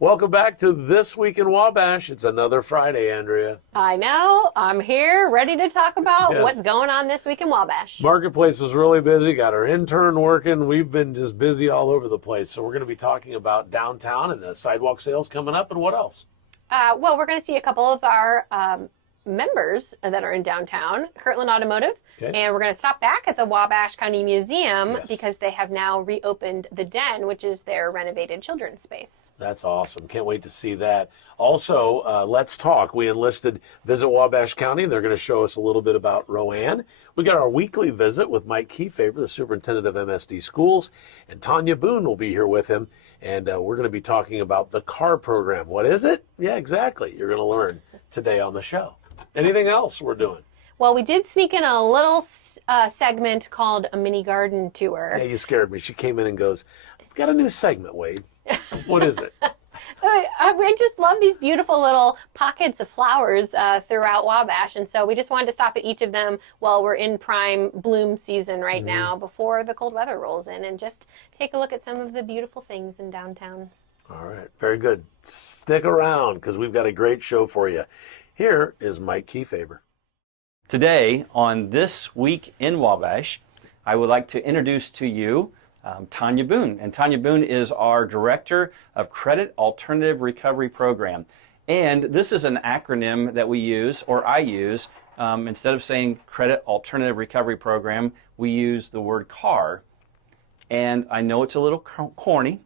Welcome back to This Week in Wabash. It's another Friday, Andrea. I know. I'm here ready to talk about Yes. what's going on this week in Wabash. Marketplace was really busy, got our intern working. We've been just busy all over the place. So we're going to be talking about downtown and the sidewalk sales coming up and what else? Well, we're going to see a couple of our members that are in downtown, Kirtland Automotive, Okay. and we're going to stop back at the Wabash County Museum Yes. because they have now reopened the Den, which is their renovated children's space. That's awesome. Can't wait to see that. Also, let's talk. We enlisted Visit Wabash County. They're going to show us a little bit about Rowan. We got our weekly visit with Mike Kiefaber, the superintendent of MSD Schools, and Tanya Boone will be here with him. And we're going to be talking about the CAR program. What is it? Yeah, exactly. You're going to learn today on the show. Anything else we're doing? Well, we did sneak in a little segment called a mini garden tour. Yeah, you scared me. She came in and goes, I've got a new segment, Wade. What is it? I just love these beautiful little pockets of flowers throughout Wabash. And so we just wanted to stop at each of them while we're in prime bloom season right now before the cold weather rolls in and just take a look at some of the beautiful things in downtown. All right, very good. Stick around because we've got a great show for you. Here is Mike Kiefaber. Today, on This Week in Wabash, I would like to introduce to you Tanya Boone. And Tanya Boone is our Director of Credit Alternative Recovery Program. And this is an acronym that we use, or I use, instead of saying Credit Alternative Recovery Program, we use the word CAR. And I know it's a little corny,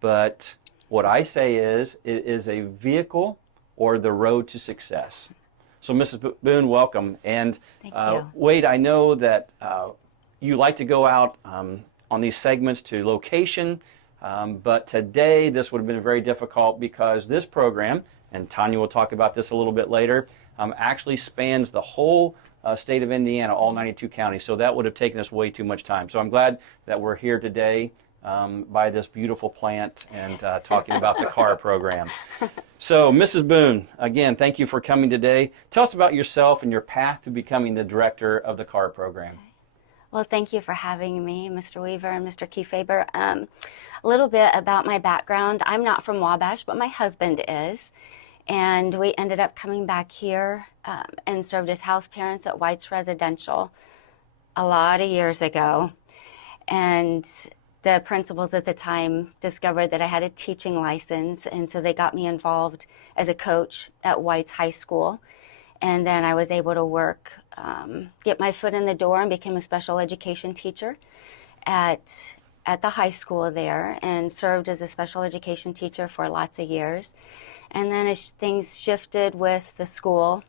but what I say is it is a vehicle or the road to success. So Mrs. Boone, welcome. And Thank you. Wade, I know that you like to go out on these segments to location, but today this would have been very difficult because this program, and Tanya will talk about this a little bit later, actually spans the whole state of Indiana, all 92 counties. So that would have taken us way too much time. So I'm glad that we're here today by this beautiful plant and talking about the CAR program. So Mrs. Boone, again, thank you for coming today. Tell us about yourself and your path to becoming the director of the CAR program. Well, thank you for having me, Mr. Weaver and Mr. Kiefaber. A little bit about my background. I'm not from Wabash, but my husband is. And we ended up coming back here and served as house parents at White's Residential a lot of years ago. And the principals at the time discovered that I had a teaching license, and so they got me involved as a coach at White's High School. And then I was able to work, get my foot in the door and became a special education teacher at the high school there and served as a special education teacher for lots of years. And then as things shifted with the school,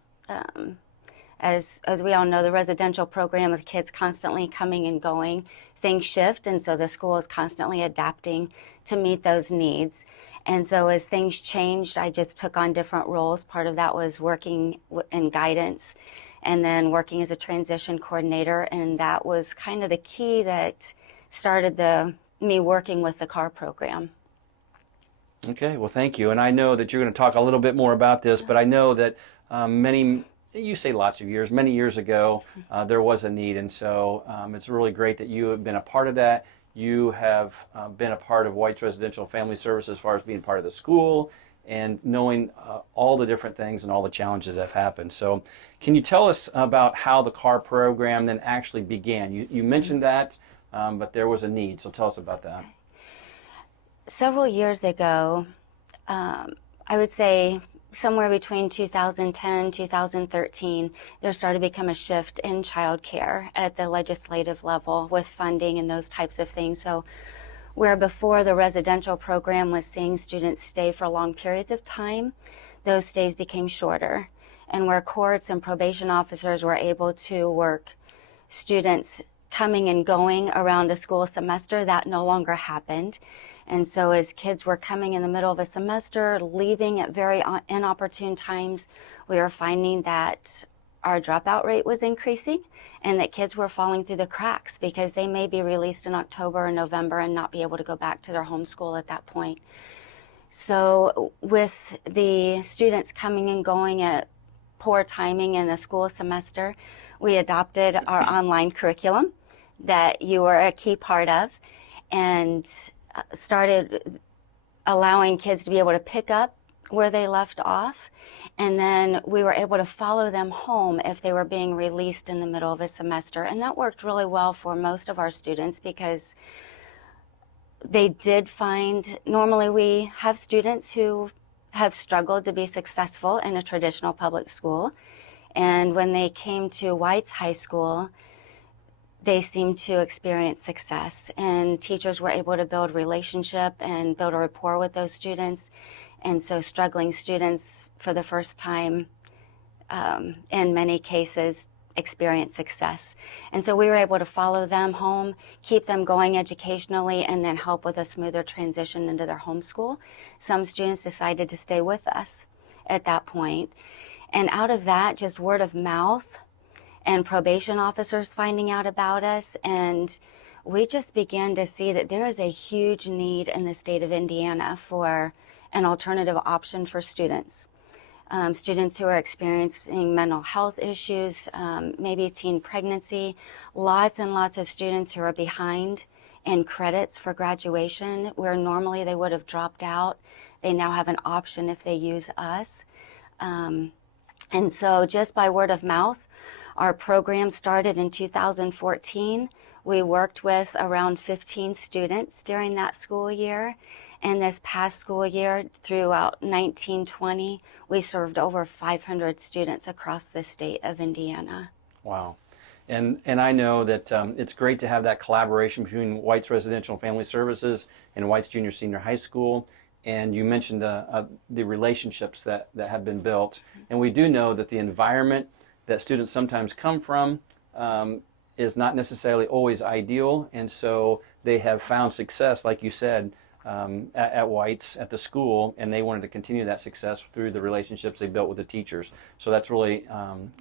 as we all know, the residential program with kids constantly coming and going, things shift, and so the school is constantly adapting to meet those needs. And so as things changed, I just took on different roles. Part of that was working in guidance and then working as a transition coordinator, and that was kind of the key that started me working with the CAR program. Okay, well, thank you. And I know that you're going to talk a little bit more about this, but I know that you say lots of years, many years ago, there was a need. And so it's really great that you have been a part of that. You have been a part of White's Residential Family Service as far as being part of the school and knowing all the different things and all the challenges that have happened. So can you tell us about how the CAR program then actually began? You mentioned that, but there was a need. So tell us about that. Several years ago, I would say somewhere between 2010 2013, there started to become a shift in childcare at the legislative level with funding and those types of things. So where before the residential program was seeing students stay for long periods of time, those stays became shorter. And where courts and probation officers were able to work students coming and going around a school semester, that no longer happened. And so as kids were coming in the middle of a semester, leaving at very inopportune times, we were finding that our dropout rate was increasing and that kids were falling through the cracks because they may be released in October or November and not be able to go back to their home school at that point. So with the students coming and going at poor timing in a school semester, we adopted our online curriculum that you were a key part of and started allowing kids to be able to pick up where they left off. And then we were able to follow them home if they were being released in the middle of a semester. And that worked really well for most of our students because they did find, normally we have students who have struggled to be successful in a traditional public school. And when they came to White's High School, they seemed to experience success. And teachers were able to build relationship and build a rapport with those students. And so struggling students for the first time, in many cases, experience success. And so we were able to follow them home, keep them going educationally, and then help with a smoother transition into their home school. Some students decided to stay with us at that point. And out of that, just word of mouth and probation officers finding out about us. And we just began to see that there is a huge need in the state of Indiana for an alternative option for students. Students who are experiencing mental health issues, maybe teen pregnancy, lots and lots of students who are behind in credits for graduation, where normally they would have dropped out. They now have an option if they use us. And so just by word of mouth, our program started in 2014. We worked with around 15 students during that school year. And this past school year, throughout 1920, we served over 500 students across the state of Indiana. Wow. And I know that it's great to have that collaboration between White's Residential and Family Services and White's Junior Senior High School. And you mentioned the relationships that have been built. And we do know that the environment that students sometimes come from is not necessarily always ideal. And so they have found success, like you said, at White's, at the school, and they wanted to continue that success through the relationships they built with the teachers. So that's really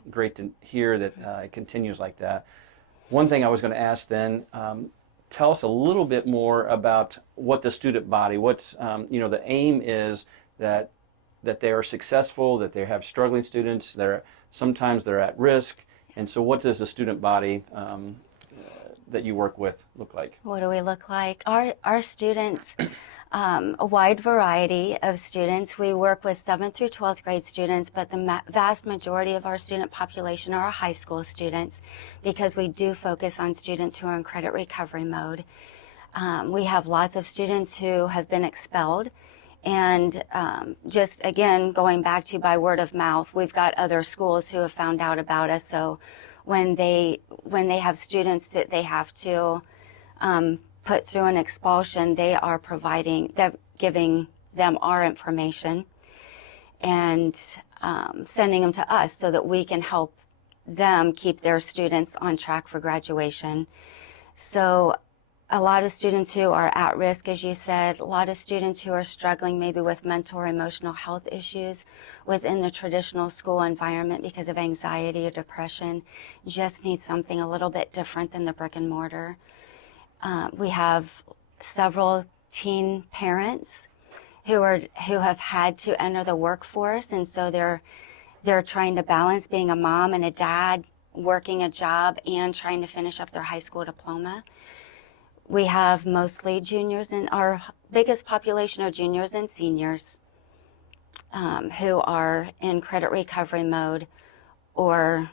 great to hear that it continues like that. One thing I was going to ask then, tell us a little bit more about what the student body, what's, the aim is that they are successful, that they have struggling students, sometimes they're at risk, and so what does the student body that you work with look like? What do we look like? Our students, a wide variety of students. We work with 7th through 12th grade students, but the vast majority of our student population are our high school students because we do focus on students who are in credit recovery mode. We have lots of students who have been expelled. And just again, going back to by word of mouth, we've got other schools who have found out about us. So when they have students that they have to put through an expulsion, they're giving them our information and sending them to us so that we can help them keep their students on track for graduation. So a lot of students who are at risk, as you said, a lot of students who are struggling maybe with mental or emotional health issues within the traditional school environment because of anxiety or depression, just need something a little bit different than the brick and mortar. We have several teen parents who have had to enter the workforce, and so they're trying to balance being a mom and a dad, working a job, and trying to finish up their high school diploma. We have mostly juniors, and our biggest population are juniors and seniors who are in credit recovery mode or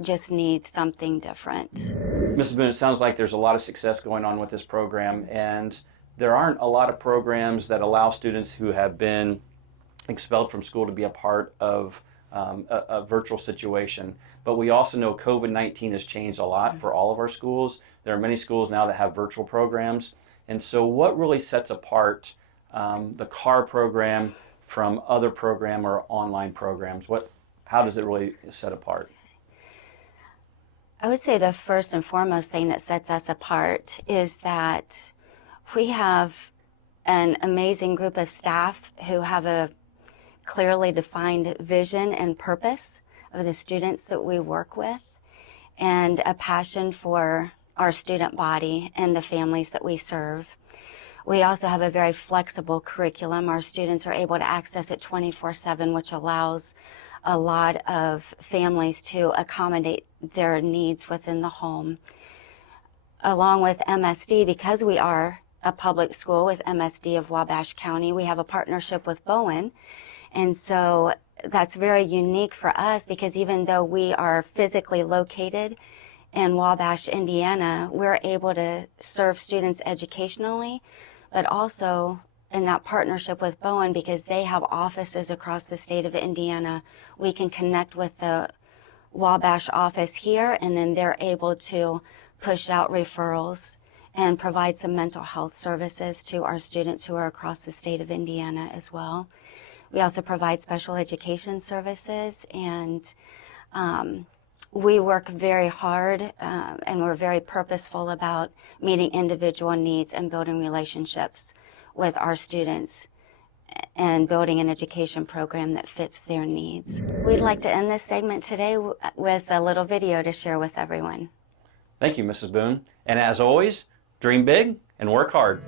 just need something different. Mrs. Boone, it sounds like there's a lot of success going on with this program, and there aren't a lot of programs that allow students who have been expelled from school to be a part of a virtual situation. But we also know COVID-19 has changed a lot for all of our schools. There are many schools now that have virtual programs. And so what really sets apart the CAR program from other program or online programs? How does it really set apart? I would say the first and foremost thing that sets us apart is that we have an amazing group of staff who have a clearly defined vision and purpose of the students that we work with, and a passion for our student body and the families that we serve. We also have a very flexible curriculum. Our students are able to access it 24/7, which allows a lot of families to accommodate their needs within the home. Along with MSD, because we are a public school with MSD of Wabash County. We have a partnership with Bowen. And so that's very unique for us because even though we are physically located in Wabash, Indiana, we're able to serve students educationally, but also in that partnership with Bowen, because they have offices across the state of Indiana, we can connect with the Wabash office here, and then they're able to push out referrals and provide some mental health services to our students who are across the state of Indiana as well. We also provide special education services, and we work very hard and we're very purposeful about meeting individual needs and building relationships with our students and building an education program that fits their needs. We'd like to end this segment today with a little video to share with everyone. Thank you, Mrs. Boone. And as always, dream big and work hard.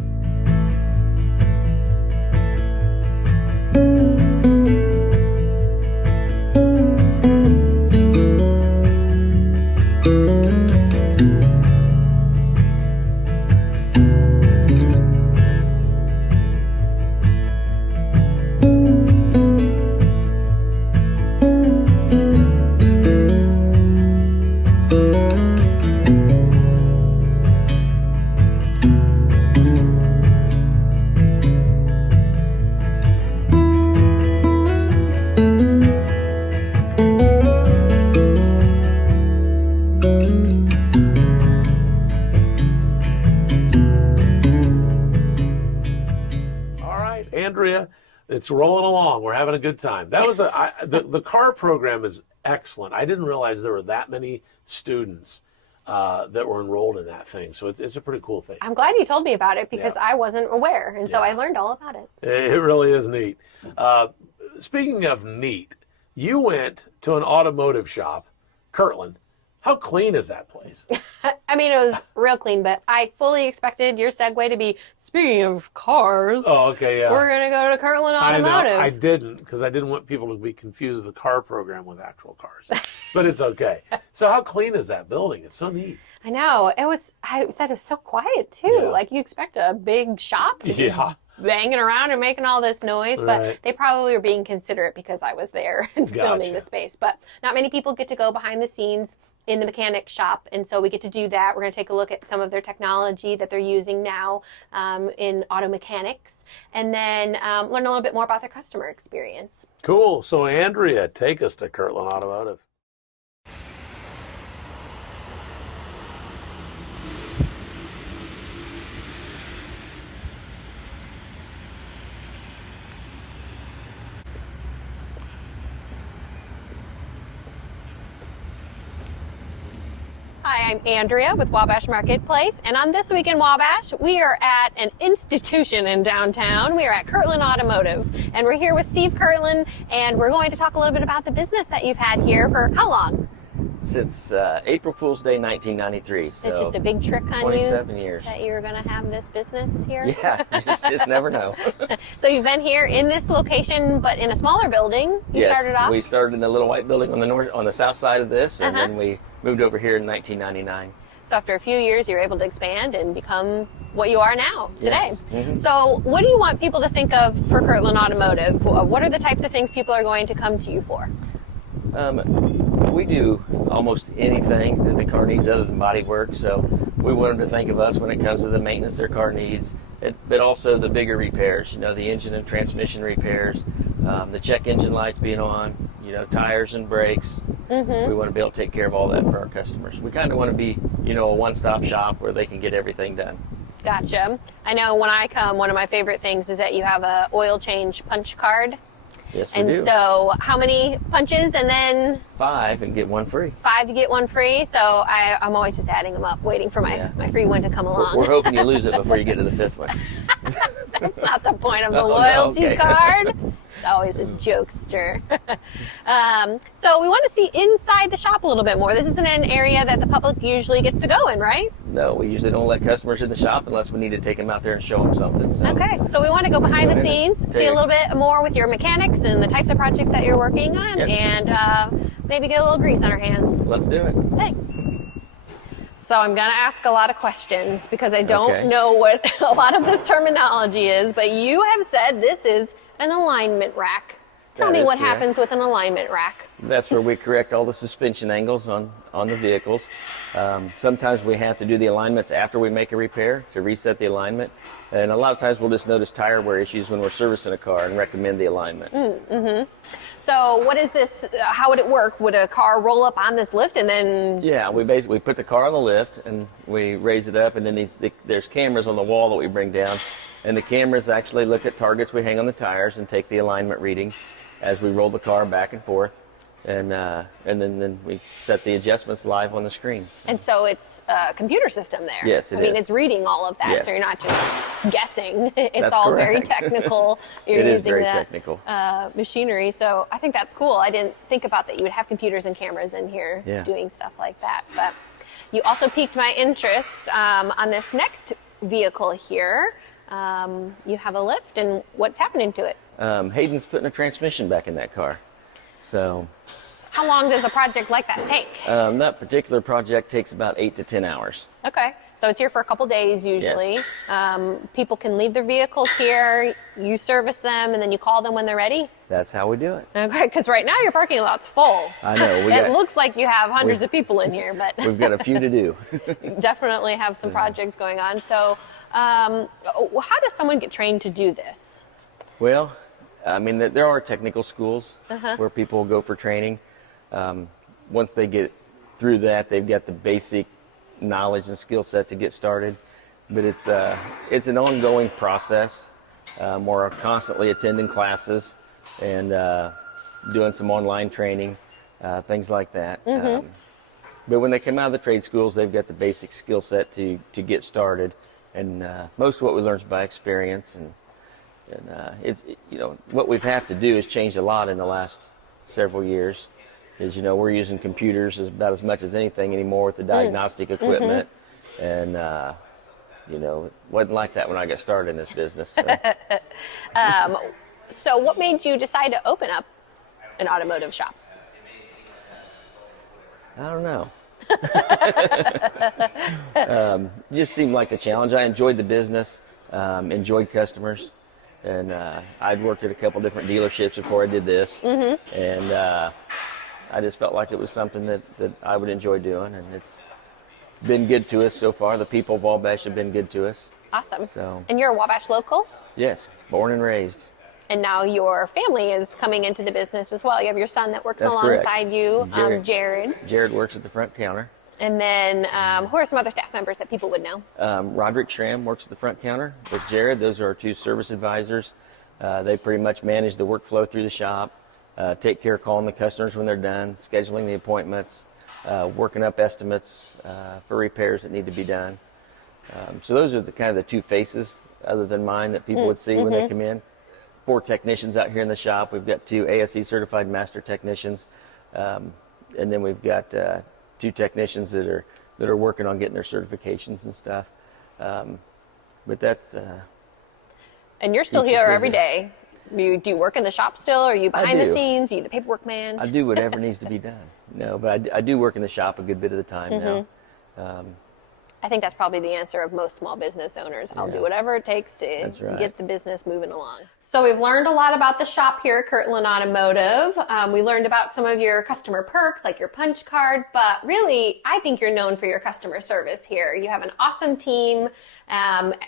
Andrea, it's rolling along. We're having a good time. That was the car program is excellent. I didn't realize there were that many students that were enrolled in that thing. So it's a pretty cool thing. I'm glad you told me about it because I wasn't aware, and so I learned all about it. It really is neat. Speaking of neat, you went to an automotive shop, Kirtland. How clean is that place? I mean, it was real clean, but I fully expected your segue to be, speaking of cars. Oh, okay, yeah. We're going to go to Kirtland Automotive. I know. I didn't, because I didn't want people to be confused the car program with actual cars. But it's okay. So how clean is that building? It's so neat. I know. I said it was so quiet, too. Yeah. Like, you expect a big shop to be banging around and making all this noise, but they probably were being considerate because I was there and filming the space. But not many people get to go behind the scenes in the mechanic shop, and so we get to do that. We're going to take a look at some of their technology that they're using now in auto mechanics, and then learn a little bit more about their customer experience. Cool. So Andrea, take us to Kirtland Automotive. Hi, I'm Andrea with Wabash Marketplace, and on This Week in Wabash, we are at an institution in downtown. We are at Kirtland Automotive, and we're here with Steve Kirtland, and we're going to talk a little bit about the business that you've had here for how long? Since April Fool's Day 1993. So it's just a big trick on 27 years. That you were going to have this business here? Yeah, just never know. So you've been here in this location, but in a smaller building. You started off? We started in the little white building on the south side of this, and then we moved over here in 1999. So after a few years, you were able to expand and become what you are now today. Yes. Mm-hmm. So what do you want people to think of for Kirtland Automotive? What are the types of things people are going to come to you for? We do almost anything that the car needs other than body work, so we want them to think of us when it comes to the maintenance their car needs, but also the bigger repairs, the engine and transmission repairs, the check engine lights being on, tires and brakes. Mm-hmm. We want to be able to take care of all that for our customers. We kind of want to be, a one-stop shop where they can get everything done. Gotcha. I know when I come, one of my favorite things is that you have a oil change punch card. Yes, we do. And so how many punches and then? 5 and get 1 free. 5 to get 1 free. So I'm always just adding them up, waiting for my free one to come along. We're hoping you lose it before you get to the 5th one. That's not the point of the loyalty card. It's always a jokester. So we want to see inside the shop a little bit more. This isn't an area that the public usually gets to go in, right? No, we usually don't let customers in the shop unless we need to take them out there and show them something. So. Okay, so we want to go behind the scenes, see a little bit more with your mechanics and the types of projects that you're working on, and maybe get a little grease on our hands. Let's do it. Thanks. So I'm going to ask a lot of questions because I don't Okay. know what a lot of this terminology is, but you have said this is an alignment rack. Tell That me is what correct. happens with an alignment rack. That's where we correct all the suspension angles on the vehicles. Sometimes we have to do the alignments after we make a repair to reset the alignment. And a lot of times we'll just notice tire wear issues when we're servicing a car and recommend the alignment. So what is this? How would it work? Would a car roll up on this lift and then? Yeah, we basically put the car on the lift and we raise it up, and then there's cameras on the wall that we bring down. And the cameras actually look at targets we hang on the tires and take the alignment reading as we roll the car back and forth. And then we set the adjustments live on the screen. And so it's a computer system there. Yes, it I mean, is. it's reading all of that, Yes. so you're not just guessing. It's That's all very correct. technical. You're It is using very that, technical. machinery. So I think that's cool. I didn't think about that. You would have computers and cameras in here Yeah. doing stuff like that. But you also piqued my interest on this next vehicle here. You have a lift, and what's happening to it? Hayden's putting a transmission back in that car. So How long does a project like that take? that particular project takes about 8 to 10 hours. Okay, so it's here for a couple days usually. People can leave their vehicles here, you service them, and then you call them when they're ready? That's how we do it. Okay, because right now your parking lot's full. I know. It looks like you have hundreds of people in here, but We've got a few to do. definitely have some projects going on. So how does someone get trained to do this? Well, I mean, there are technical schools where people go for training. Once they get through that, they've got the basic knowledge and skill set to get started. But it's an ongoing process. We're constantly attending classes and doing some online training, things like that. But when they come out of the trade schools, they've got the basic skill set to get started. And most of what we learn is by experience. And it's, what we have to do is change a lot in the last several years. Is, we're using computers about as much as anything anymore with the diagnostic equipment. And, it wasn't like that when I got started in this business. So. So what made you decide to open up an automotive shop? I don't know. Just seemed like a challenge. I enjoyed the business, enjoyed customers, and I'd worked at a couple different dealerships before I did this, and I just felt like it was something that I would enjoy doing, and it's been good to us so far. The people of Wabash have been good to us. Awesome. So- And you're a Wabash local? Yes, born and raised. And now your family is coming into the business as well. You have your son that works That's correct. alongside you, Jared. Jared works at the front counter. And then who are some other staff members that people would know? Roderick Schramm works at the front counter with Jared. Those are our two service advisors. They pretty much manage the workflow through the shop, take care of calling the customers when they're done, scheduling the appointments, working up estimates for repairs that need to be done. So those are kind of the two faces, other than mine, that people would see when they come in. 4 technicians out here in the shop. We've got 2 ASE certified master technicians, and then we've got 2 technicians that are working on getting their certifications and stuff. But that's And you're still Keeps us here busy. every day. Do you work in the shop still? Or are you behind the do. scenes? Are you the paperwork man? I do whatever needs to be done. No, but I do work in the shop a good bit of the time now. I think that's probably the answer of most small business owners. I'll do Yeah. whatever it takes to That's right. get the business moving along. So we've learned a lot about the shop here at Kirtland Automotive. We learned about some of your customer perks, like your punch card, but really, I think you're known for your customer service here. You have an awesome team.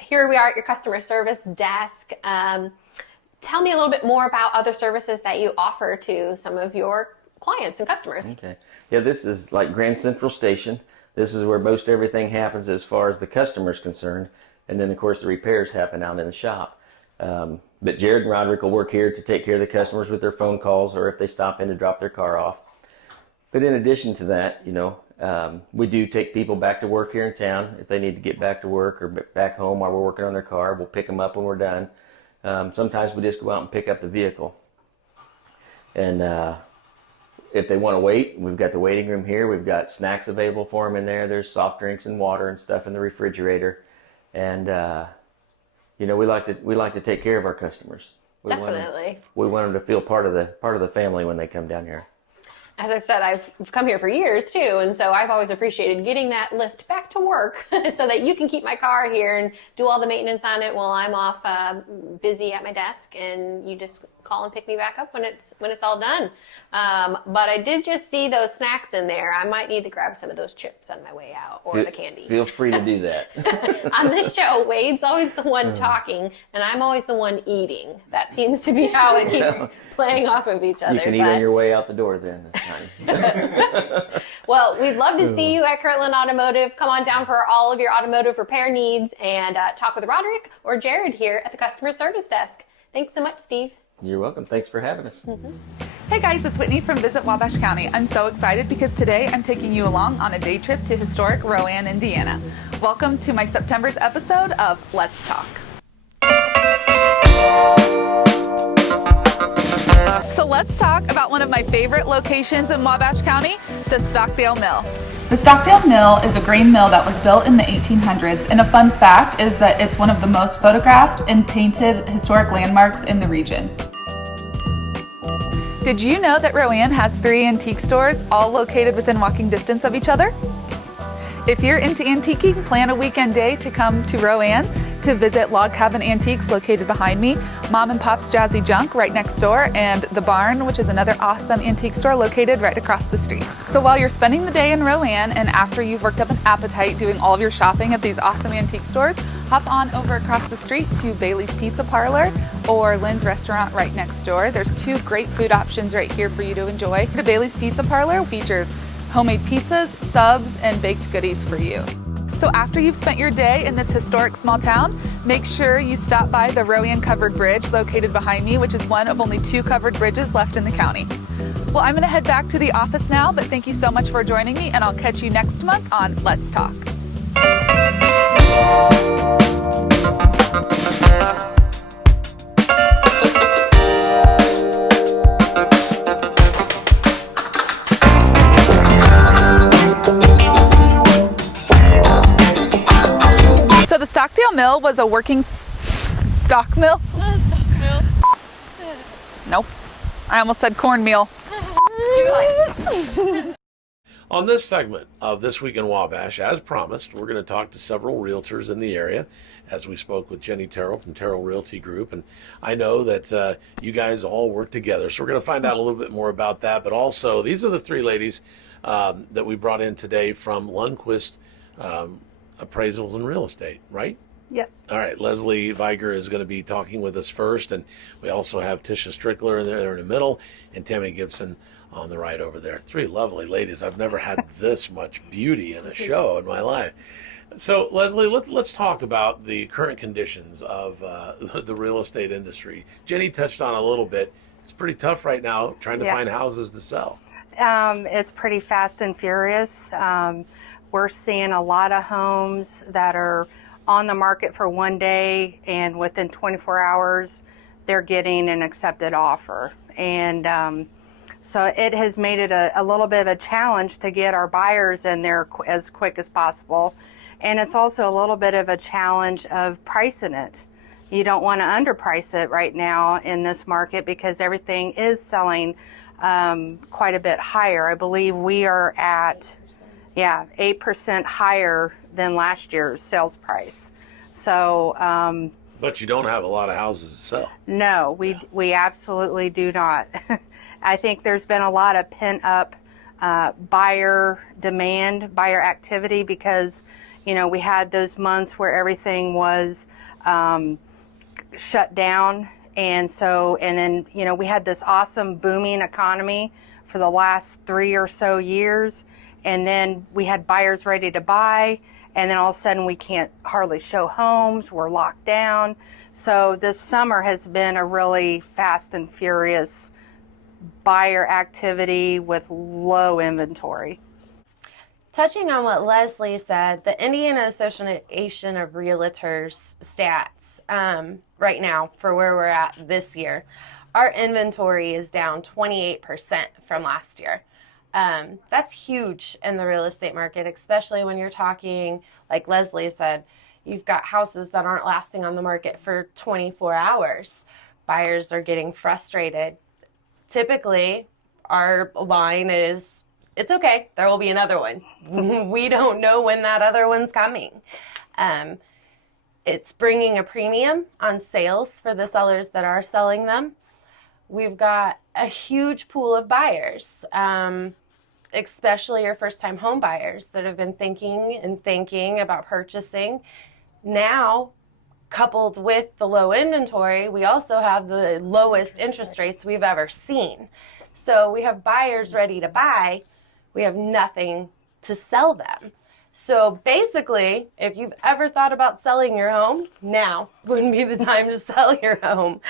Here we are at your customer service desk. Tell me a little bit more about other services that you offer to some of your clients and customers. Okay. Yeah, this is like Grand Central Station. This is where most everything happens as far as the customer's concerned. And then, of course, the repairs happen out in the shop. But Jared and Roderick will work here to take care of the customers with their phone calls or if they stop in to drop their car off. But in addition to that, we do take people back to work here in town. If they need to get back to work or back home while we're working on their car, we'll pick them up when we're done. Sometimes we just go out and pick up the vehicle. And if they want to wait, we've got the waiting room here. We've got snacks available for them in there. There's soft drinks and water and stuff in the refrigerator. And we like to take care of our customers. We want Definitely. them to feel part of the family when they come down here. as I've said, I've come here for years too, and so I've always appreciated getting that lift back to work so that you can keep my car here and do all the maintenance on it while I'm off busy at my desk, and you just call and pick me back up when it's all done. But I did just see those snacks in there. I might need to grab some of those chips on my way out, or the candy. Feel free to do that. On this show, Wade's always the one talking, and I'm always the one eating. That seems to be how it keeps playing off of each other. You can eat on your way out the door then this time. Well, we'd love to see you at Kirtland Automotive. Come on down for all of your automotive repair needs and talk with Roderick or Jared here at the customer service desk. Thanks so much, Steve. You're welcome. Thanks for having us. Hey guys, it's Whitney from Visit Wabash County. I'm so excited because today I'm taking you along on a day trip to historic Rowan, Indiana. Welcome to my September's episode of Let's Talk. So let's talk about one of my favorite locations in Wabash County, the Stockdale Mill. The Stockdale Mill is a grain mill that was built in the 1800s, and a fun fact is that it's one of the most photographed and painted historic landmarks in the region. Did you know that Rowan has 3 antique stores, all located within walking distance of each other? If you're into antiquing, plan a weekend day to come to Rowan to visit Log Cabin Antiques located behind me, Mom and Pop's Jazzy Junk right next door, and The Barn, which is another awesome antique store located right across the street. So while you're spending the day in Rowan and after you've worked up an appetite doing all of your shopping at these awesome antique stores, hop on over across the street to Bailey's Pizza Parlor or Lynn's Restaurant right next door. There's 2 great food options right here for you to enjoy. The Bailey's Pizza Parlor features homemade pizzas, subs, and baked goodies for you. So after you've spent your day in this historic small town, make sure you stop by the Rowan Covered Bridge located behind me, which is one of only 2 covered bridges left in the county. Well, I'm gonna head back to the office now, but thank you so much for joining me, and I'll catch you next month on Let's Talk. So the Stockdale Mill was a working stock mill. Nope. I almost said cornmeal. On this segment of This Week in Wabash, as promised, we're going to talk to several realtors in the area, as we spoke with Jenny Terrell from Terrell Realty Group. And I know that you guys all work together, so we're going to find out a little bit more about that. But also, these are the 3 ladies that we brought in today from Lundquist Appraisals and Real Estate, right? Yep. All right, Leslie Viger is going to be talking with us first, and we also have Tisha Strickler in there in the middle, and Tammy Gibson on the right over there. 3 lovely ladies. I've never had this much beauty in a show in my life. So, Leslie, let's talk about the current conditions of the real estate industry. Jenny touched on a little bit. It's pretty tough right now trying to find houses to sell. It's pretty fast and furious. We're seeing a lot of homes that are on the market for one day, and within 24 hours, they're getting an accepted offer. And so it has made it a little bit of a challenge to get our buyers in there as quick as possible. And it's also a little bit of a challenge of pricing it. You don't want to underprice it right now in this market because everything is selling quite a bit higher. I believe we are at 8% higher than last year's sales price. So, but you don't have a lot of houses to sell. No, we absolutely do not. I think there's been a lot of pent up buyer demand, buyer activity, because we had those months where everything was shut down, and then we had this awesome booming economy for the last 3 or so years. And then we had buyers ready to buy, and then all of a sudden we can't hardly show homes, we're locked down. So this summer has been a really fast and furious buyer activity with low inventory. Touching on what Leslie said, the Indiana Association of Realtors stats right now for where we're at this year, our inventory is down 28% from last year. That's huge in the real estate market, especially when you're talking, like Leslie said, you've got houses that aren't lasting on the market for 24 hours. Buyers are getting frustrated. Typically, our line is, it's okay, there will be another one. We don't know when that other one's coming. It's bringing a premium on sales for the sellers that are selling them. We've got a huge pool of buyers, especially your first-time home buyers that have been thinking about purchasing. Now, coupled with the low inventory, we also have the lowest interest rates we've ever seen. So we have buyers ready to buy. We have nothing to sell them. So basically, if you've ever thought about selling your home, now wouldn't be the time to sell your home.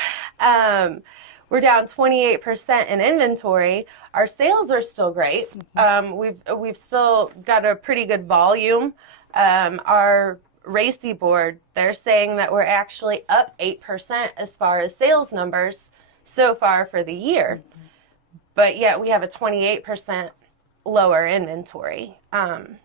We're down 28% in inventory. Our sales are still great. We've still got a pretty good volume. Our RACI board, they're saying that we're actually up 8% as far as sales numbers so far for the year. But yet we have a 28% lower inventory. And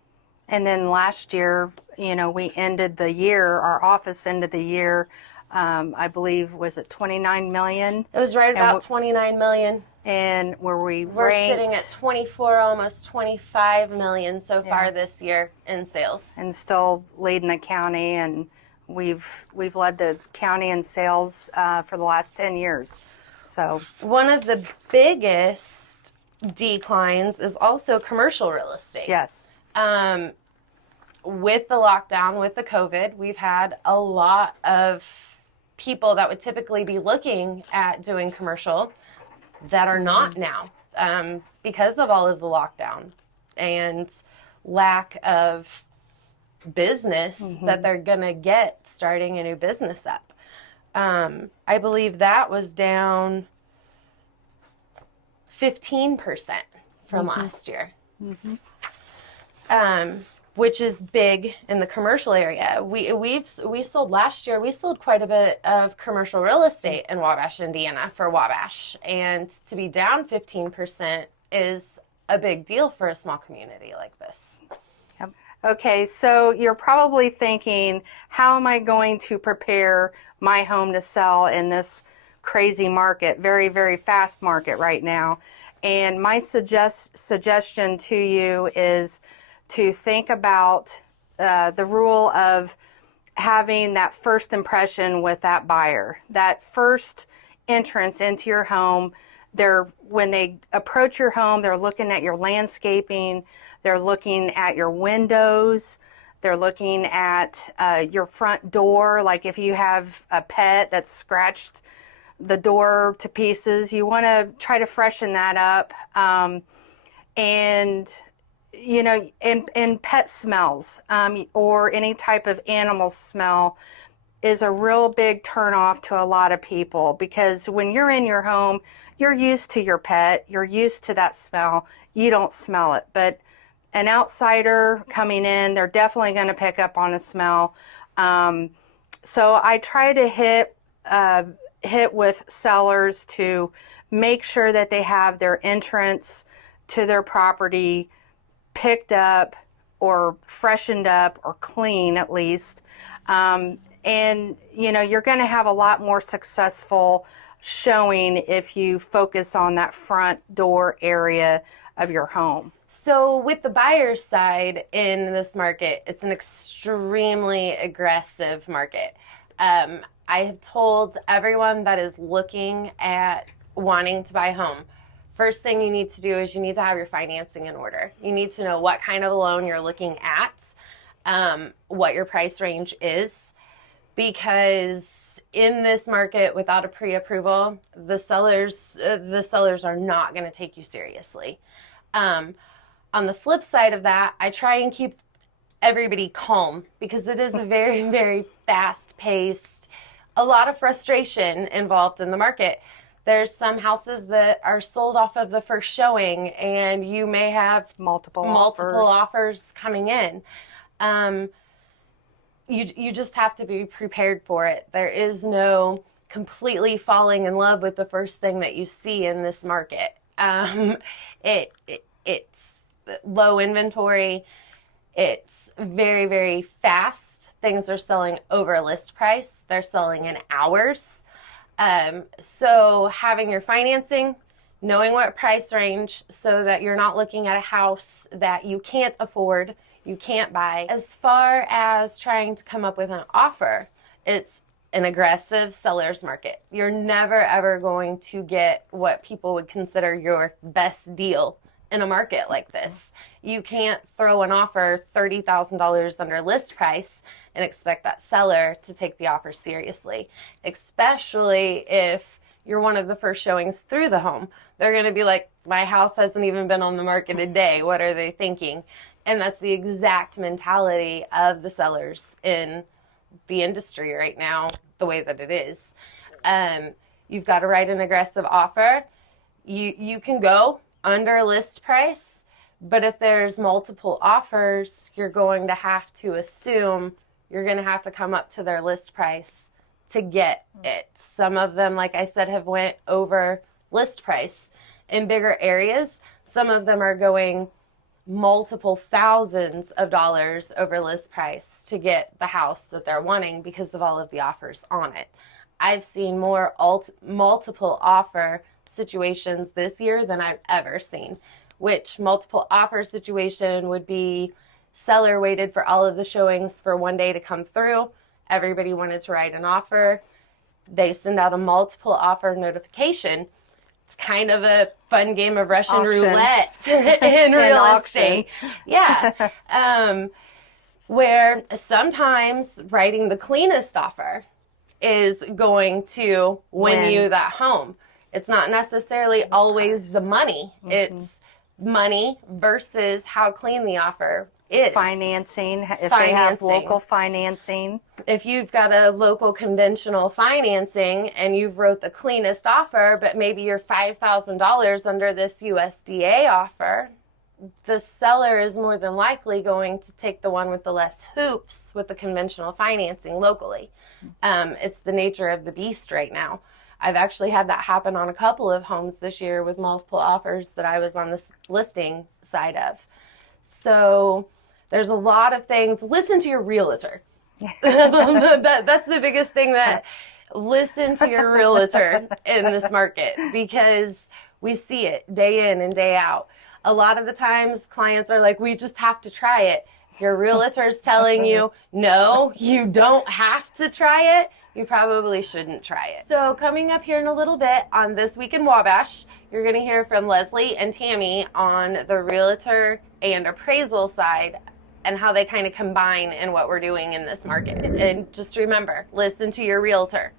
then last year, we ended the year, our office ended the year, I believe, was it 29 million? It was right about 29 million. And we're We're sitting at 24, almost 25 million so far this year in sales. And still leading the county, and we've led the county in sales for the last 10 years. So one of the biggest declines is also commercial real estate. yes. With the lockdown, with the COVID, we've had a lot of people that would typically be looking at doing commercial that are not now because of all of the lockdown and lack of business that they're going to get starting a new business up. I believe that was down 15% from last year. Which is big in the commercial area. We sold last year. We sold quite a bit of commercial real estate in Wabash, Indiana, for Wabash, and to be down 15% is a big deal for a small community like this. Okay, so you're probably thinking, how am I going to prepare my home to sell in this crazy market, very, very fast market right now? And my suggestion to you is to think about the rule of having that first impression with that buyer, that first entrance into your home. When they approach your home, they're looking at your landscaping, they're looking at your windows, they're looking at your front door. Like if you have a pet that's scratched the door to pieces, you want to try to freshen that up. And pet smells or any type of animal smell is a real big turnoff to a lot of people, because when you're in your home, you're used to your pet, you're used to that smell, you don't smell it. But an outsider coming in, they're definitely going to pick up on a smell. So I try to hit with sellers to make sure that they have their entrance to their property picked up or freshened up or clean at least. And you're going to have a lot more successful showing if you focus on that front door area of your home. So with the buyer's side in this market, it's an extremely aggressive market. I have told everyone that is looking at wanting to buy a home, first thing you need to do is you need to have your financing in order. You need to know what kind of loan you're looking at, what your price range is, because in this market without a pre-approval, the sellers are not going to take you seriously. On the flip side of that, I try and keep everybody calm, because it is a very, very fast-paced, a lot of frustration involved in the market. There's some houses that are sold off of the first showing, and you may have multiple offers coming in. You just have to be prepared for it. There is no completely falling in love with the first thing that you see in this market. It's low inventory. It's very, very fast. Things are selling over list price. They're selling in hours. So having your financing, knowing what price range so that you're not looking at a house that you can't afford, you can't buy. As far as trying to come up with an offer, it's an aggressive seller's market. You're never ever going to get what people would consider your best deal in a market like this. You can't throw an offer $30,000 under list price and expect that seller to take the offer seriously, especially if you're one of the first showings through the home. They're going to be like, my house hasn't even been on the market a day. What are they thinking? And that's the exact mentality of the sellers in the industry right now, the way that it is. You've got to write an aggressive offer. You can go under list price, but if there's multiple offers, you're going to have to assume you're going to have to come up to their list price to get it. Some of them, like I said, have went over list price. In bigger areas, some of them are going multiple thousands of dollars over list price to get the house that they're wanting because of all of the offers on it. I've seen more multiple offer situations this year than I've ever seen, which multiple offer situation would be seller waited for all of the showings for one day to come through. Everybody wanted to write an offer. They send out a multiple offer notification. It's kind of a fun game of Russian roulette in real estate. Yeah. Where sometimes writing the cleanest offer is going to win you that home. It's not necessarily always the money. It's money versus how clean the offer is. Financing, if they have local financing. If you've got a local conventional financing and you've wrote the cleanest offer, but maybe you're $5,000 under this USDA offer, the seller is more than likely going to take the one with the less hoops with the conventional financing locally. It's the nature of the beast right now. I've actually had that happen on a couple of homes this year with multiple offers that I was on the listing side of. So there's a lot of things. Listen to your realtor. That's the biggest thing, that listen to your realtor in this market, because we see it day in and day out. A lot of the times clients are like, we just have to try it. Your realtor is telling you, no, you don't have to try it. You probably shouldn't try it. So coming up here in a little bit on This Week in Wabash, you're going to hear from Leslie and Tammy on the realtor and appraisal side and how they kind of combine in what we're doing in this market. And just remember, listen to your realtor.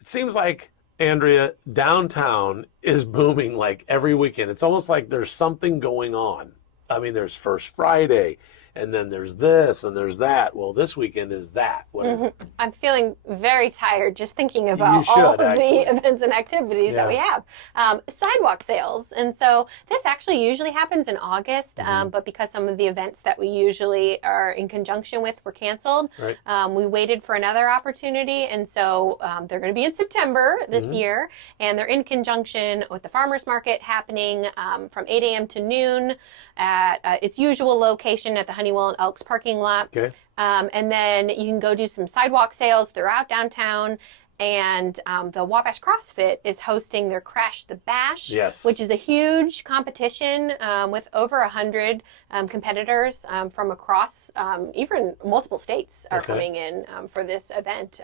It seems like, Andrea, downtown is booming like every weekend. It's almost like there's something going on. I mean, there's First Friday, and then there's this, and there's that. Well, this weekend is that. I'm feeling very tired just thinking about all of the events and activities that we have. Sidewalk sales. And so this actually usually happens in August, but because some of the events that we usually are in conjunction with were canceled, we waited for another opportunity. And so they're going to be in September this year, and they're in conjunction with the farmers market happening from 8 a.m. to noon at its usual location at the Honeywell and Elks parking lot. Okay. And then you can go do some sidewalk sales throughout downtown. And the Wabash CrossFit is hosting their Crash the Bash, which is a huge competition with over 100 competitors from across, even multiple states are coming in for this event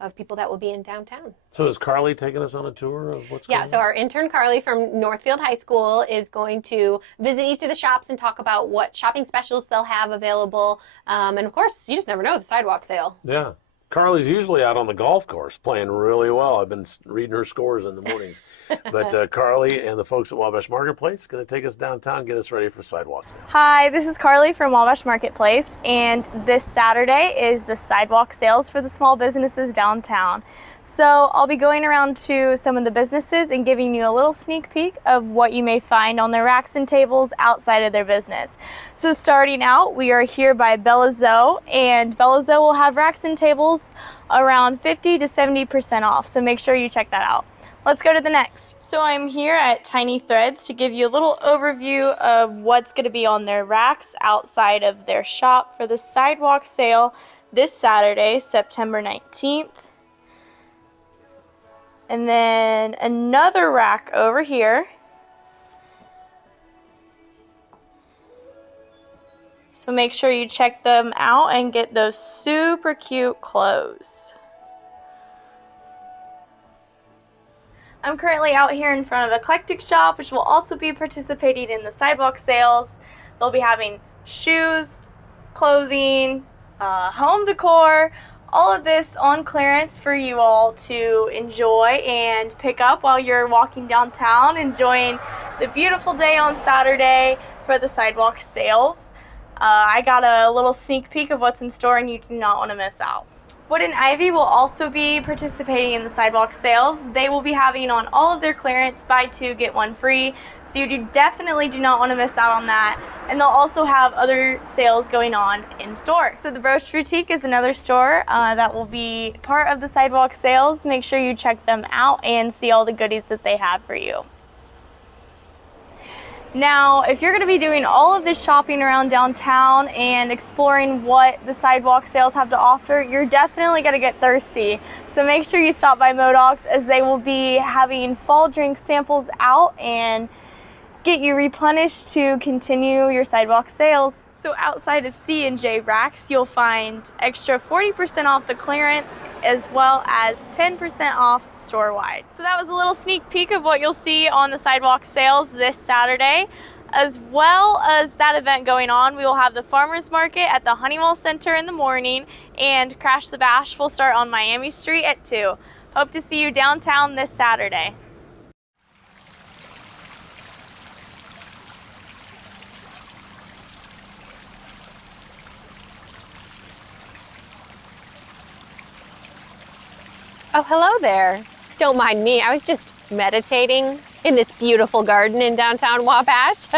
of people that will be in downtown. So is Carly taking us on a tour of what's going on? Yeah, so our intern Carly from Northfield High School is going to visit each of the shops and talk about what shopping specials they'll have available. And of course, you just never know, the sidewalk sale. Yeah. Carly's usually out on the golf course playing really well. I've been reading her scores in the mornings. But Carly and the folks at Wabash Marketplace going to take us downtown, get us ready for sidewalk sale. Hi, this is Carly from Wabash Marketplace, and this Saturday is the sidewalk sales for the small businesses downtown. So I'll be going around to some of the businesses and giving you a little sneak peek of what you may find on their racks and tables outside of their business. So starting out, we are here by Bella Zoe, and Bella Zoe will have racks and tables around 50 to 70% off, so make sure you check that out. Let's go to the next. So I'm here at Tiny Threads to give you a little overview of what's going to be on their racks outside of their shop for the sidewalk sale this Saturday, September 19th. And then another rack over here. So make sure you check them out and get those super cute clothes. I'm currently out here in front of Eclectic Shop, which will also be participating in the sidewalk sales. They'll be having shoes, clothing, home decor, all of this on clearance for you all to enjoy and pick up while you're walking downtown, enjoying the beautiful day on Saturday for the sidewalk sales. I got a little sneak peek of what's in store, and you do not want to miss out. Wood and Ivy will also be participating in the sidewalk sales. They will be having on all of their clearance buy two get one free, so you definitely do not want to miss out on that. And they'll also have other sales going on in store. So the Broche Boutique is another store that will be part of the sidewalk sales. Make sure you check them out and see all the goodies that they have for you. Now, if you're going to be doing all of this shopping around downtown and exploring what the sidewalk sales have to offer, you're definitely going to get thirsty. So make sure you stop by Modocs, as they will be having fall drink samples out and get you replenished to continue your sidewalk sales. So outside of C&J Racks, you'll find extra 40% off the clearance, as well as 10% off store-wide. So that was a little sneak peek of what you'll see on the sidewalk sales this Saturday. As well as that event going on, we will have the Farmers Market at the Honeywell Center in the morning, and Crash the Bash will start on Miami Street at 2. Hope to see you downtown this Saturday. Oh, hello there. Don't mind me. I was just meditating in this beautiful garden in downtown Wabash.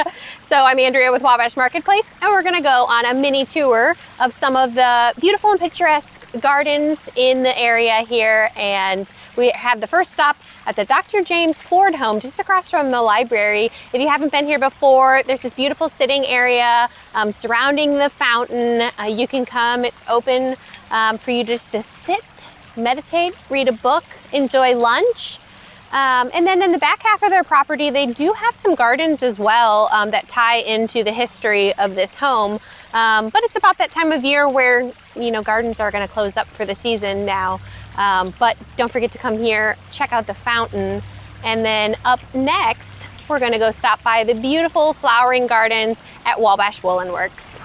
So I'm Andrea with Wabash Marketplace, and we're gonna go on a mini tour of some of the beautiful and picturesque gardens in the area here. And we have the first stop at the Dr. James Ford home, just across from the library. If you haven't been here before, there's this beautiful sitting area surrounding the fountain. You can come, it's open for you just to sit, meditate, read a book, enjoy lunch. And then in the back half of their property, they do have some gardens as well that tie into the history of this home. But it's about that time of year where, you know, gardens are going to close up for the season now. But don't forget to come here, check out the fountain. And then up next, we're going to go stop by the beautiful flowering gardens at Wabash Woolen Works.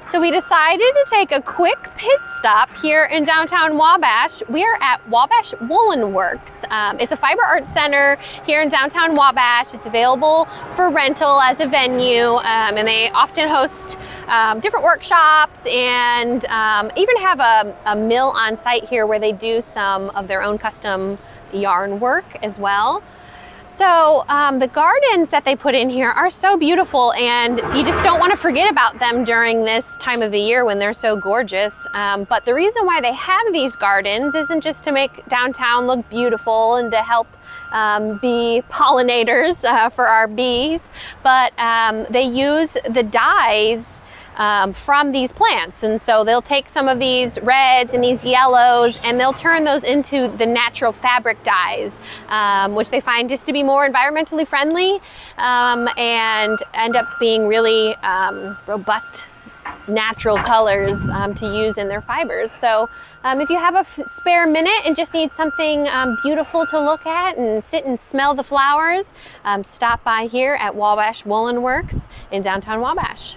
So we decided to take a quick pit stop here in downtown Wabash. We are at Wabash Woolen Works. It's a fiber art center here in downtown Wabash. It's available for rental as a venue, and they often host different workshops and even have a mill on site here where they do some of their own custom yarn work as well. So the gardens that they put in here are so beautiful, and you just don't want to forget about them during this time of the year when they're so gorgeous. But the reason why they have these gardens isn't just to make downtown look beautiful and to help bee pollinators for our bees, but they use the dyes from these plants. And so they'll take some of these reds and these yellows, and they'll turn those into the natural fabric dyes, which they find just to be more environmentally friendly and end up being really robust natural colors to use in their fibers. So if you have a spare minute and just need something beautiful to look at and sit and smell the flowers, stop by here at Wabash Woolen Works in downtown Wabash.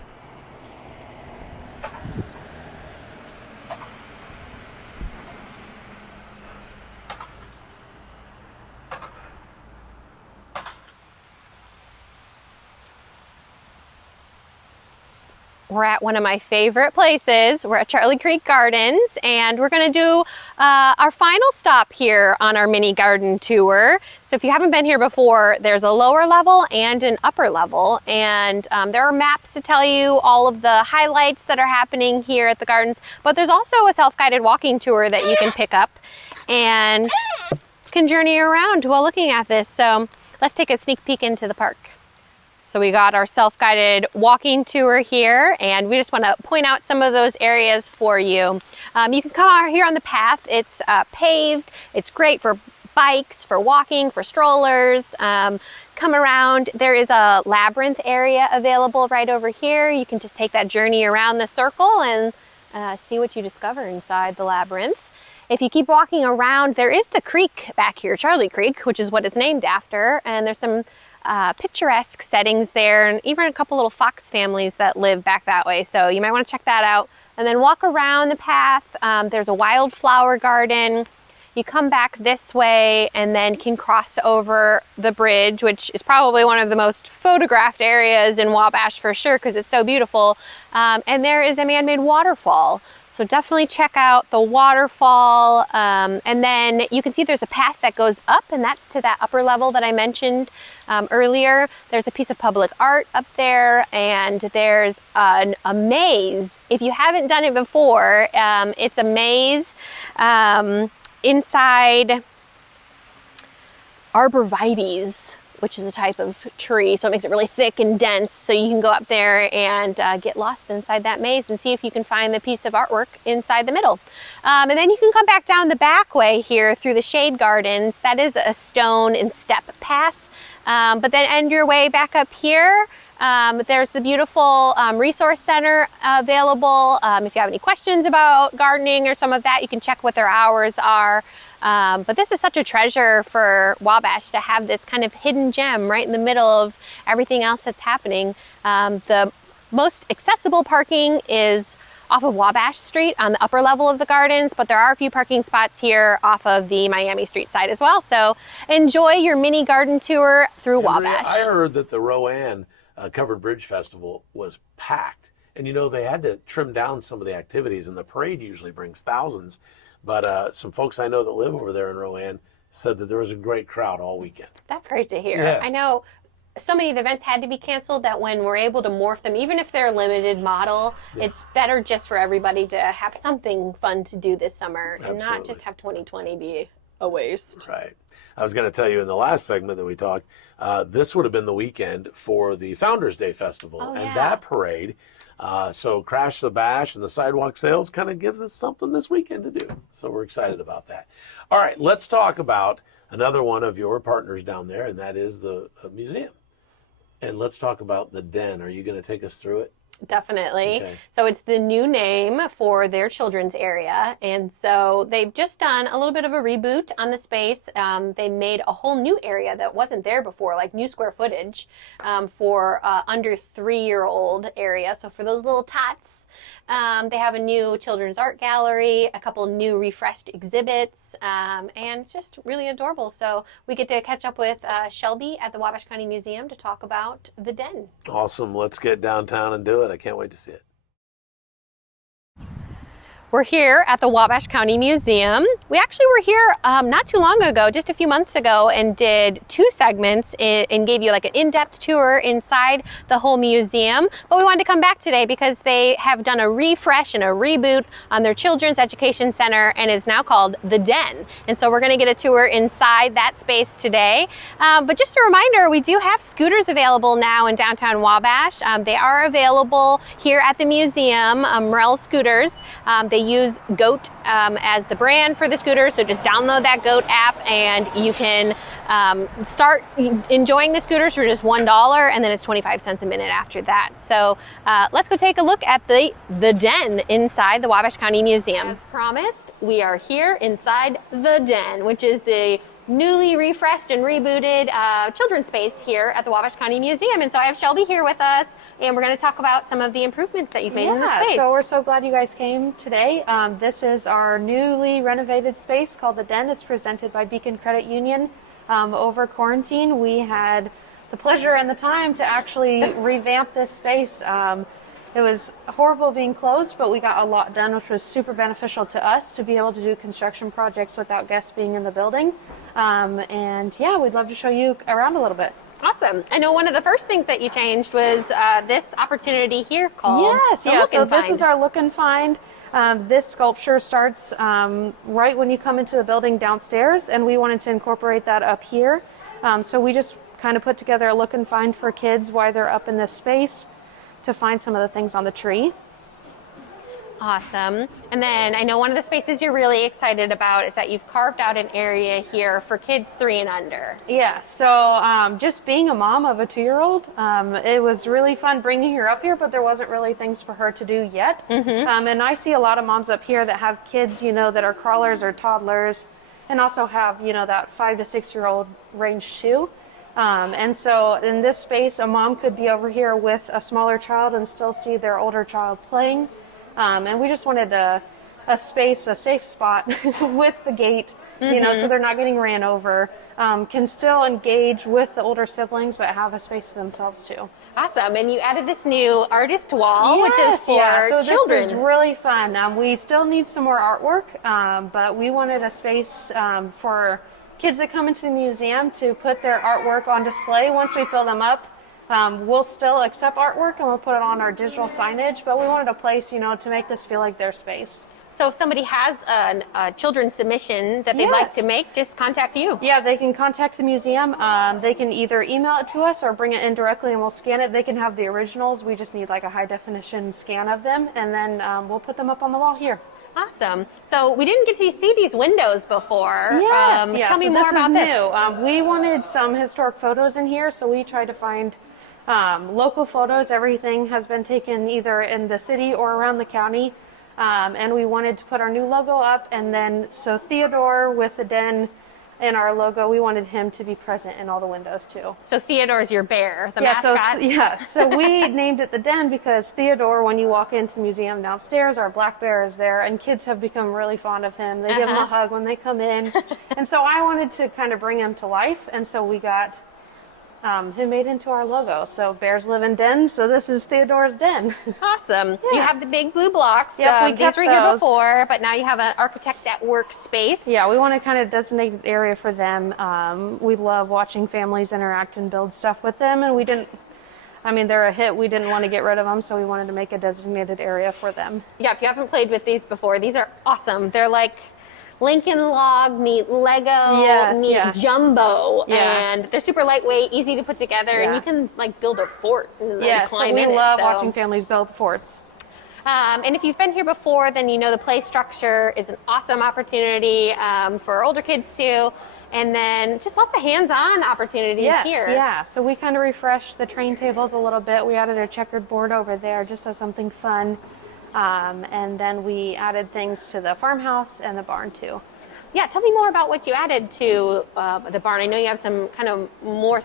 We're at one of my favorite places. We're at Charlie Creek Gardens, and we're gonna do our final stop here on our mini garden tour. So if you haven't been here before, there's a lower level and an upper level, and there are maps to tell you all of the highlights that are happening here at the gardens, but there's also a self-guided walking tour that you can pick up and can journey around while looking at this. So let's take a sneak peek into the park. So we got our self-guided walking tour here, and we just want to point out some of those areas for you. You can come out here on the path. It's paved. It's great for bikes, for walking, for strollers. Come around. There is a labyrinth area available right over here. You can just take that journey around the circle and see what you discover inside the labyrinth. If you keep walking around, there is the creek back here, Charlie Creek, which is what it's named after, and there's some picturesque settings there, and even a couple little fox families that live back that way, so you might want to check that out. And then walk around the path. There's a wildflower garden. You come back this way and then can cross over the bridge, which is probably one of the most photographed areas in Wabash for sure, because it's so beautiful. And there is a man-made waterfall. So definitely check out the waterfall. And then you can see there's a path that goes up, and that's to that upper level that I mentioned earlier. There's a piece of public art up there, and there's a maze. If you haven't done it before, it's a maze inside arborvitaes, which is a type of tree, so it makes it really thick and dense, so you can go up there and get lost inside that maze and see if you can find the piece of artwork inside the middle. And then you can come back down the back way here through the shade gardens. That is a stone and step path, but then end your way back up here. There's the beautiful resource center available. If you have any questions about gardening or some of that, you can check what their hours are. But this is such a treasure for Wabash to have this kind of hidden gem right in the middle of everything else that's happening. The most accessible parking is off of Wabash Street on the upper level of the gardens, but there are a few parking spots here off of the Miami Street side as well. So enjoy your mini garden tour through Wabash. I heard that the Rowan Covered Bridge Festival was packed. And you know, they had to trim down some of the activities, and the parade usually brings thousands. But some folks I know that live over there in Rowan said that there was a great crowd all weekend. That's great to hear. Yeah. I know so many of the events had to be canceled that when we're able to morph them, even if they're a limited model, it's better just for everybody to have something fun to do this summer and not just have 2020 be a waste. Right. I was going to tell you in the last segment that we talked, this would have been the weekend for the Founders Day Festival and that parade. So Crash the Bash and the sidewalk sales kind of gives us something this weekend to do. So we're excited about that. All right, let's talk about another one of your partners down there, and that is the museum. And let's talk about the Den. Are you going to take us through it? Definitely. Okay. So it's the new name for their children's area. And so they've just done a little bit of a reboot on the space. They made a whole new area that wasn't there before, like new square footage for under 3-year-old area. So for those little tots, they have a new children's art gallery, a couple new refreshed exhibits, and it's just really adorable. So we get to catch up with Shelby at the Wabash County Museum to talk about the Den. Awesome. Let's get downtown and do it. I can't wait to see it. We're here at the Wabash County Museum. We actually were here not too long ago, just a few months ago, and did 2 segments and gave you like an in-depth tour inside the whole museum. But we wanted to come back today because they have done a refresh and a reboot on their Children's Education Center, and is now called the Den. And so we're going to get a tour inside that space today. But just a reminder, we do have scooters available now in downtown Wabash. They are available here at the museum, Morel scooters. They use GOAT as the brand for the scooter, so just download that GOAT app and you can start enjoying the scooters for just $1, and then it's 25 cents a minute after that. So let's go take a look at the Den inside the Wabash County Museum. As promised, we are here inside the Den, which is the newly refreshed and rebooted children's space here at the Wabash County Museum. And so I have Shelby here with us, and we're going to talk about some of the improvements that you've made in the space. So we're so glad you guys came today. This is our newly renovated space called the Den. It's presented by Beacon Credit Union. Over quarantine, we had the pleasure and the time to actually revamp this space. It was horrible being closed, but we got a lot done, which was super beneficial to us to be able to do construction projects without guests being in the building. And yeah, we'd love to show you around a little bit. Awesome. I know one of the first things that you changed was this opportunity here called So this is our Look and Find. This sculpture starts right when you come into the building downstairs, and we wanted to incorporate that up here. So we just kind of put together a look and find for kids while they're up in this space to find some of the things on the tree. Awesome. And then I know one of the spaces you're really excited about is that you've carved out an area here for kids 3 and under. Yeah, so just being a mom of a 2-year-old, it was really fun bringing her up here, but there wasn't really things for her to do yet. And I see a lot of moms up here that have kids, you know, that are crawlers or toddlers, and also have, you know, that 5 to 6-year-old range too. And so in this space, a mom could be over here with a smaller child and still see their older child playing. And we just wanted a space, a safe spot with the gate, you know, so they're not getting ran over, can still engage with the older siblings, but have a space to themselves too. Awesome. And you added this new artist wall, which is for so children. This is really fun. We still need some more artwork, but we wanted a space for kids that come into the museum to put their artwork on display. Once we fill them up, we'll still accept artwork and we'll put it on our digital signage, but we wanted a place, you know, to make this feel like their space. So if somebody has a children's submission that they'd like to make, just contact you. Yeah, they can contact the museum. They can either email it to us or bring it in directly and we'll scan it. They can have the originals. We just need like a high definition scan of them, and then we'll put them up on the wall here. Awesome. So we didn't get to see these windows before. Yes, tell me more about this. We wanted some historic photos in here, so we tried to find local photos. Everything has been taken either in the city or around the county. And we wanted to put our new logo up, and then so Theodore with the den and our logo, we wanted him to be present in all the windows too. So Theodore's your bear, the mascot? So we named it the den because Theodore, when you walk into the museum downstairs, our black bear is there, and kids have become really fond of him. They give him a hug when they come in. And so I wanted to kind of bring him to life, and so we got him made into our logo. So bears live in dens, so this is Theodore's den. Awesome. Yeah. You have the big blue blocks. Yep, these were here before, but now you have an architect at work space. Yeah, we want to kind of designate an area for them. We love watching families interact and build stuff with them, and they're a hit. We didn't want to get rid of them, so we wanted to make a designated area for them. Yeah, if you haven't played with these before, these are awesome. They're like Lincoln Log meet Lego meet Jumbo, and they're super lightweight, easy to put together, and you can like build a fort and climb in it. We love watching families build forts. And if you've been here before, then you know the play structure is an awesome opportunity for older kids too. And then just lots of hands-on opportunities here. Yeah, so we kind of refreshed the train tables a little bit. We added a checkered board over there just as something fun. And then we added things to the farmhouse and the barn too. Yeah, tell me more about what you added to the barn. I know you have some kind of more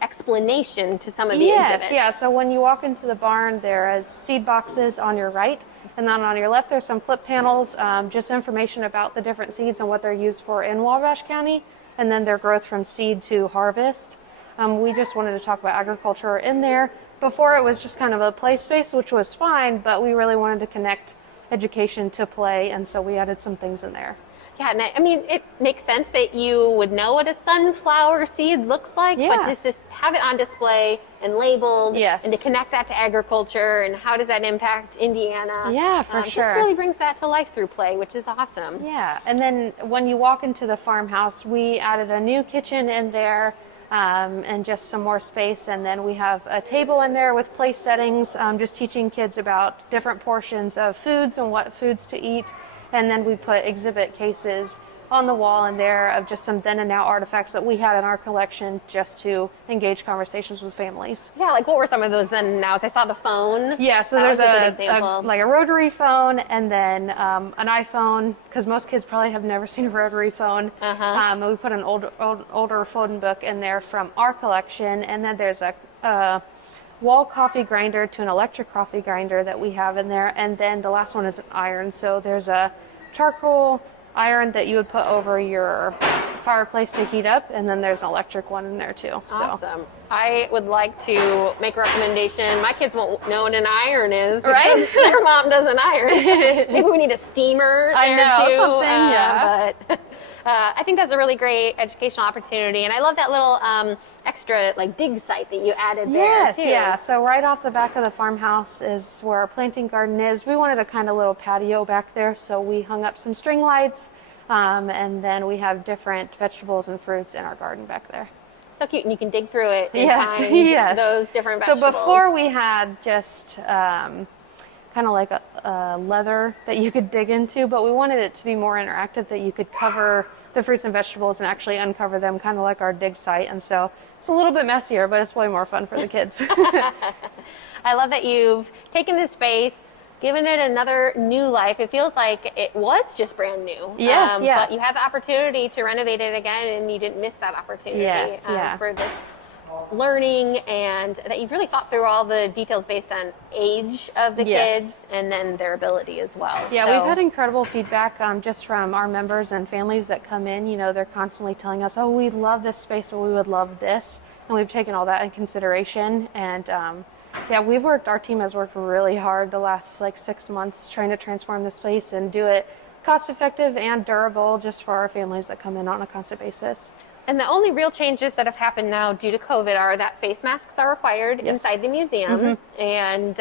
explanation to some of the exhibits. Yeah, so when you walk into the barn, there is seed boxes on your right, and then on your left there's some flip panels, just information about the different seeds and what they're used for in Wabash County, and then their growth from seed to harvest. We just wanted to talk about agriculture in there. Before it was just kind of a play space, which was fine, but we really wanted to connect education to play, and so we added some things in there. Yeah, and I mean, it makes sense that you would know what a sunflower seed looks like, but just to have it on display and labeled, and to connect that to agriculture, and how does that impact Indiana? Yeah, for sure. Just really brings that to life through play, which is awesome. Yeah, and then when you walk into the farmhouse, we added a new kitchen in there, and just some more space, and then we have a table in there with place settings, just teaching kids about different portions of foods and what foods to eat. And then we put exhibit cases on the wall in there of just some then and now artifacts that we had in our collection just to engage conversations with families. Yeah, like what were some of those then and nows? I saw the phone. Yeah, so there's a rotary phone, and then an iPhone, because most kids probably have never seen a rotary phone. And we put an older phone book in there from our collection, and then there's a wall coffee grinder to an electric coffee grinder that we have in there, and then the last one is an iron. So there's a charcoal iron that you would put over your fireplace to heat up, and then there's an electric one in there too. Awesome. I would like to make a recommendation. My kids won't know what an iron is, right? Their mom doesn't iron. Maybe we need a steamer there too. But I think that's a really great educational opportunity, and I love that little extra like dig site that you added there too. Yeah. So right off the back of the farmhouse is where our planting garden is. We wanted a kind of little patio back there, so we hung up some string lights, and then we have different vegetables and fruits in our garden back there. so cute, and you can dig through it and Yes, find yes. those different So vegetables. before we had just kind of like a leather that you could dig into, but we wanted it to be more interactive, that you could cover the fruits and vegetables and actually uncover them, kind of like our dig site. And so it's a little bit messier, but it's way more fun for the kids. I love that you've taken this space, given it another new life. It feels like it was just brand new. Yes, yeah. But you had the opportunity to renovate it again, and you didn't miss that opportunity Yes, yeah. for this learning, and that you've really thought through all the details based on age of the Yes. kids and then their ability as well. Yeah, So- we've had incredible feedback just from our members and families that come in. You know, they're constantly telling us, oh, we love this space, or we would love this. And we've taken all that in consideration. And yeah, our team has worked really hard the last 6 months trying to transform this space and do it cost effective and durable just for our families that come in on a constant basis. And the only real changes that have happened now due to COVID are that face masks are required inside the museum, and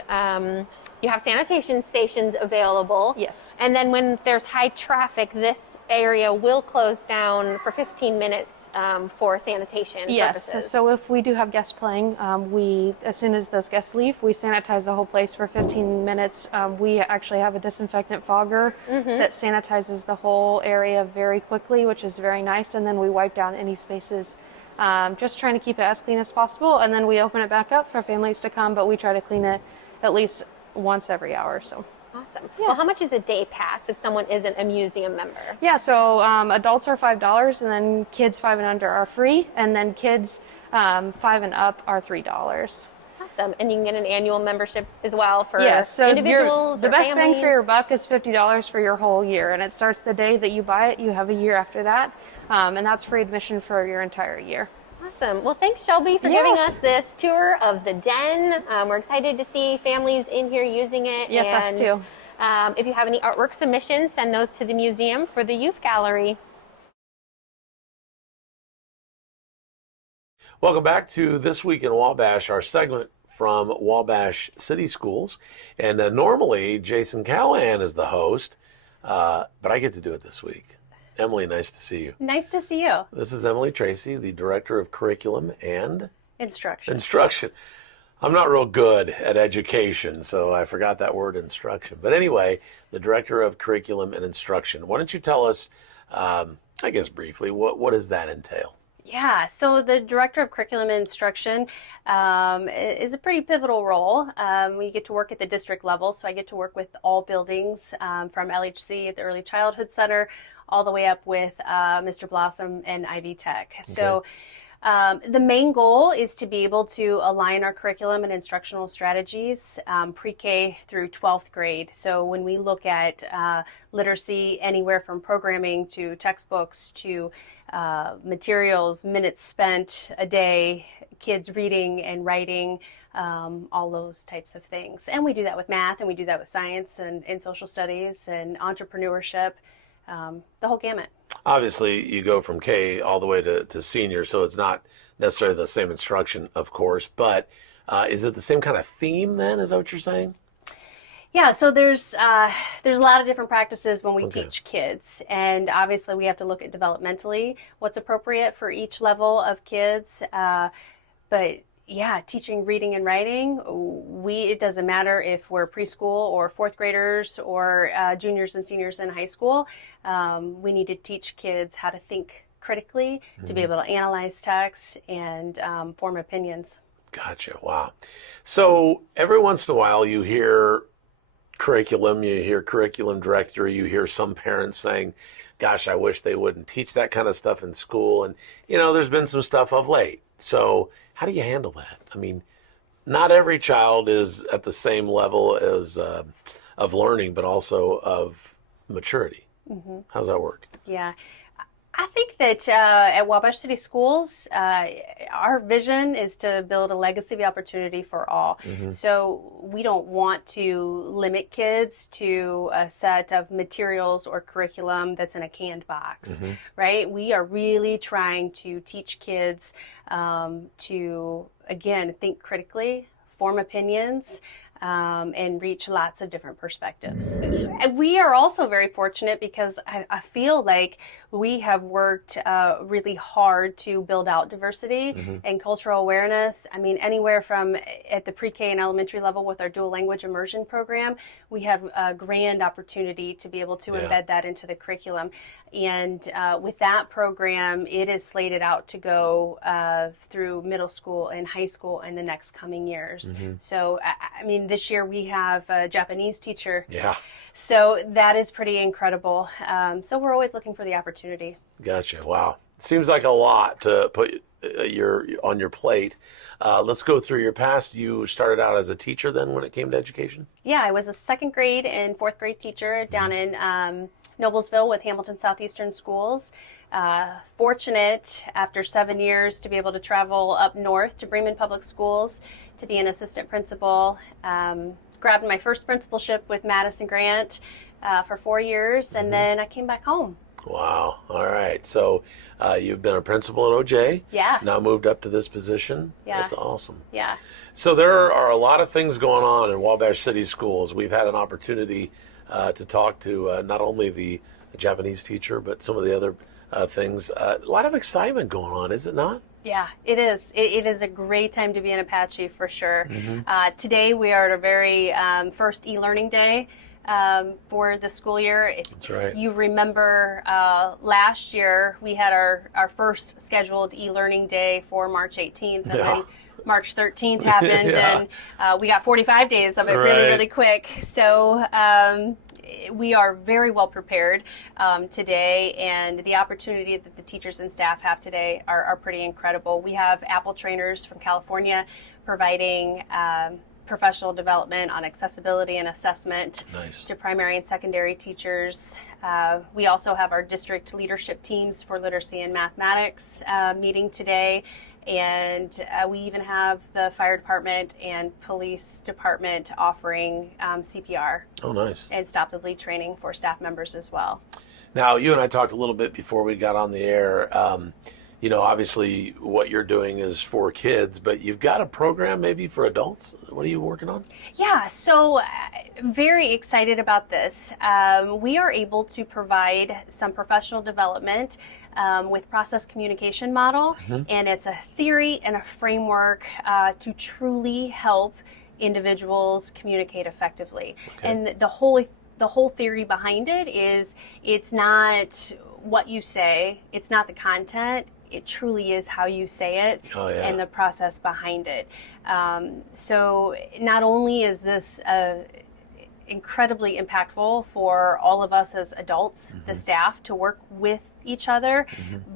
you have sanitation stations available. Yes. And then when there's high traffic, this area will close down for 15 minutes for sanitation Yes. purposes. So if we do have guests playing, as soon as those guests leave, we sanitize the whole place for 15 minutes. We actually have a disinfectant fogger that sanitizes the whole area very quickly, which is very nice. And then we wipe down any spaces, just trying to keep it as clean as possible. And then we open it back up for families to come, but we try to clean it at least once every hour. So. Awesome. Well, how much is a day pass if someone isn't a museum member? Yeah, so adults are $5, and then kids 5 and under are free, and then kids 5 and up are $3. Awesome. And you can get an annual membership as well for So individuals the or best families. bang for your buck is $50 for your whole year, and it starts the day that you buy it. You have a year after that, and that's free admission for your entire year. Awesome. Well, thanks, Shelby, for giving us this tour of the den. We're excited to see families in here using it. Yes, us too. If you have any artwork submissions, send those to the museum for the youth gallery. Welcome back to This Week in Wabash, our segment from Wabash City Schools. And normally Jason Callahan is the host, but I get to do it this week. Emily, nice to see you. Nice to see you. This is Emily Tracy, the Director of Curriculum and Instruction. I'm not real good at education, so I forgot that word, instruction. But anyway, the Director of Curriculum and Instruction. Why don't you tell us, I guess briefly, what does that entail? Yeah, so the Director of Curriculum and Instruction is a pretty pivotal role. We get to work at the district level, so I get to work with all buildings from LHC at the Early Childhood Center all the way up with Mr. Blossom and Ivy Tech. Okay. So the main goal is to be able to align our curriculum and instructional strategies pre-K through 12th grade. So when we look at literacy, anywhere from programming to textbooks to materials, minutes spent a day, kids reading and writing, all those types of things. And we do that with math, and we do that with science and social studies and entrepreneurship, the whole gamut. Obviously, you go from K all the way to senior, so it's not necessarily the same instruction, of course, but is it the same kind of theme then? Is that what you're saying? Yeah, so there's a lot of different practices when we teach kids, and obviously we have to look at developmentally what's appropriate for each level of kids. But yeah, teaching reading and writing, it doesn't matter if we're preschool or fourth graders or juniors and seniors in high school. We need to teach kids how to think critically, to be able to analyze texts and form opinions. Gotcha. Wow. So every once in a while you hear curriculum, you hear curriculum director, you hear some parents saying, gosh, I wish they wouldn't teach that kind of stuff in school. And, there's been some stuff of late. So how do you handle that? I mean, not every child is at the same level as of learning, but also of maturity. Mm-hmm. How's that work? Yeah. I think that at Wabash City Schools, our vision is to build a legacy of opportunity for all. Mm-hmm. So we don't want to limit kids to a set of materials or curriculum that's in a canned box, right? We are really trying to teach kids to, again, think critically, form opinions, and reach lots of different perspectives. And we are also very fortunate because I feel like we have worked really hard to build out diversity and cultural awareness. I mean, anywhere from at the pre-K and elementary level with our dual language immersion program, we have a grand opportunity to be able to embed that into the curriculum. And with that program, it is slated out to go through middle school and high school in the next coming years. So, I mean, this year we have a Japanese teacher. Yeah. So that is pretty incredible. So we're always looking for the opportunity. Gotcha. Wow. Seems like a lot to put on your plate. Let's go through your past. You started out as a teacher then when it came to education? Yeah, I was a second grade and fourth grade teacher down in Noblesville with Hamilton Southeastern Schools. Fortunate after 7 years to be able to travel up north to Bremen Public Schools to be an assistant principal. Grabbed my first principalship with Madison Grant for 4 years, and then I came back home. Wow. All right. So you've been a principal at OJ. Yeah. Now moved up to this position. Yeah. That's awesome. Yeah. So there are a lot of things going on in Wabash City Schools. We've had an opportunity to talk to not only the Japanese teacher, but some of the other things. A lot of excitement going on, is it not? Yeah, it is. It is a great time to be an Apache for sure. Today we are at a very first e-learning day for the school year. That's right. You remember last year we had our first scheduled e-learning day for March 18th, and then March 13th happened, and we got 45 days of it really, really quick. So we are very well prepared today, and the opportunity that the teachers and staff have today are pretty incredible. We have Apple trainers from California providing professional development on accessibility and assessment to primary and secondary teachers. We also have our district leadership teams for literacy and mathematics meeting today. And we even have the fire department and police department offering CPR. Oh, nice. And stop the bleed training for staff members as well. Now, you and I talked a little bit before we got on the air. You know, obviously what you're doing is for kids, but you've got a program maybe for adults. What are you working on? Yeah, so very excited about this. We are able to provide some professional development with process communication model, and it's a theory and a framework to truly help individuals communicate effectively. And the whole theory behind it is it's not what you say, it's not the content, it truly is how you say it and the process behind it. So not only is this incredibly impactful for all of us as adults, the staff, to work with each other,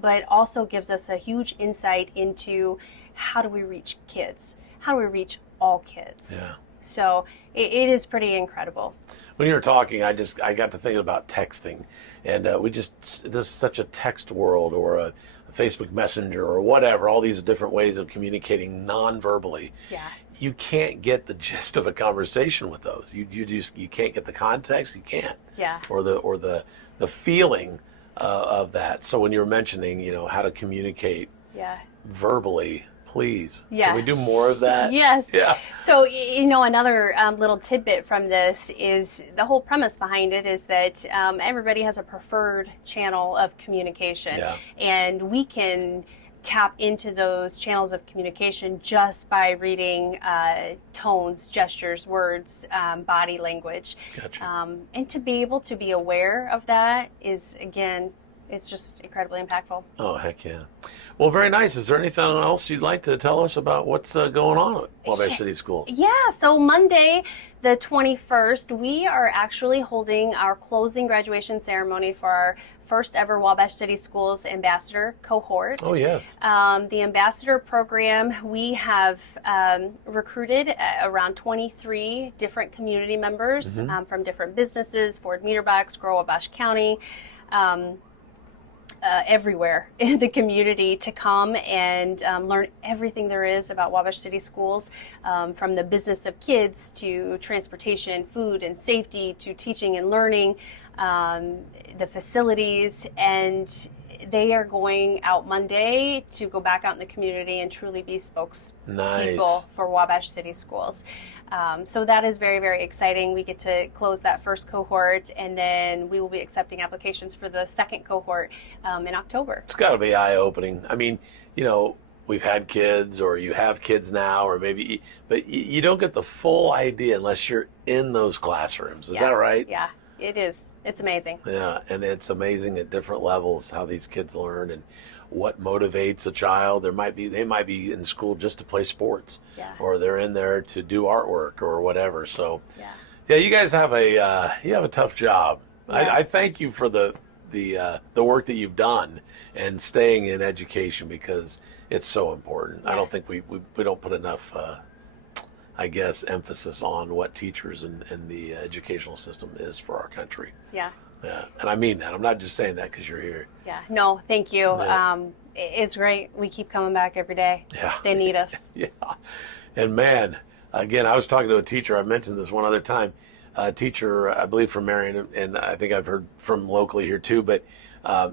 but also gives us a huge insight into how do we reach kids? How do we reach all kids? Yeah. So it is pretty incredible. When you were talking, I got to thinking about texting, and this is such a text world, or a Facebook Messenger or whatever, all these different ways of communicating non-verbally. Yeah. You can't get the gist of a conversation with those. You can't get the context. You can't. Yeah. Or the feeling of that. So when you were mentioning, you know, how to communicate verbally, please. Yes. Can we do more of that? Yes. Yeah. So, you know, another little tidbit from this is the whole premise behind it is that everybody has a preferred channel of communication. Yeah. And we can tap into those channels of communication just by reading tones, gestures, words, body language. Gotcha. And to be able to be aware of that is, again, it's just incredibly impactful. Oh, heck yeah. Well, very nice. Is there anything else you'd like to tell us about what's going on at Wabash City Schools? Yeah, so Monday, the 21st, we are actually holding our closing graduation ceremony for our first ever Wabash City Schools Ambassador cohort. Oh, yes. The Ambassador program, we have recruited around 23 different community members from different businesses, Ford Meterbox, Grow Wabash County, everywhere in the community to come and learn everything there is about Wabash City Schools, from the business of kids to transportation, food and safety, to teaching and learning, the facilities, and they are going out Monday to go back out in the community and truly be spokespeople for Wabash City Schools. So that is very, very exciting. We get to close that first cohort, and then we will be accepting applications for the second cohort in October. It's got to be eye-opening. I mean, you know, we've had kids, or you have kids now, or maybe, but you don't get the full idea unless you're in those classrooms. Is that right? Yeah, it is. It's amazing. Yeah, and it's amazing at different levels how these kids learn and what motivates a child. They might be in school just to play sports, or they're in there to do artwork or whatever. So, yeah, you guys have a tough job. Yeah. I thank you for the work that you've done and staying in education, because it's so important. Yeah. I don't think we don't put enough I guess, emphasis on what teachers and the educational system is for our country. Yeah. Yeah, and I mean that. I'm not just saying that because you're here. Yeah. No, thank you. Yeah. It's great. We keep coming back every day. Yeah. They need us. Yeah. And man, again, I was talking to a teacher. I mentioned this one other time. A teacher, I believe from Marion, and I think I've heard from locally here too, but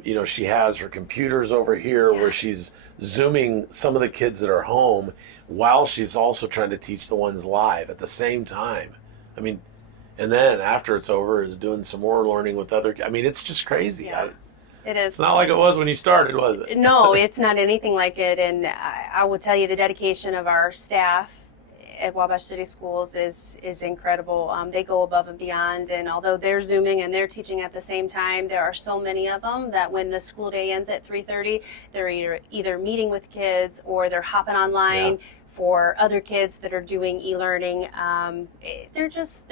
you know, she has her computers over here where she's Zooming some of the kids that are home while she's also trying to teach the ones live at the same time. I mean, and then after it's over is doing some more learning with other, I mean, it's just crazy. Yeah. It is. It's not like it was when you started, was it? No, it's not anything like it. And I will tell you, the dedication of our staff at Wabash City Schools is incredible. They go above and beyond, and although they're Zooming and they're teaching at the same time, there are so many of them that when the school day ends at 3:30, they're either meeting with kids or they're hopping online for other kids that are doing e-learning. They're just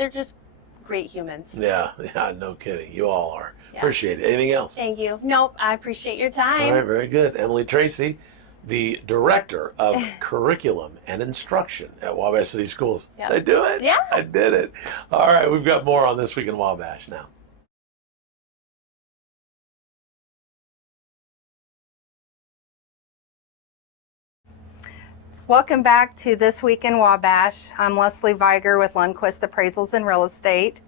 great humans. Yeah, no kidding. You all are. Yeah. Appreciate it. Anything else? Thank you. Nope, I appreciate your time. All right, very good. Emily Tracy, the Director of Curriculum and Instruction at Wabash City Schools. Yep. Did I do it? Yeah. I did it. All right, we've got more on This Week in Wabash now. Welcome back to This Week in Wabash. I'm Leslie Viger with Lundquist Appraisals and Real Estate.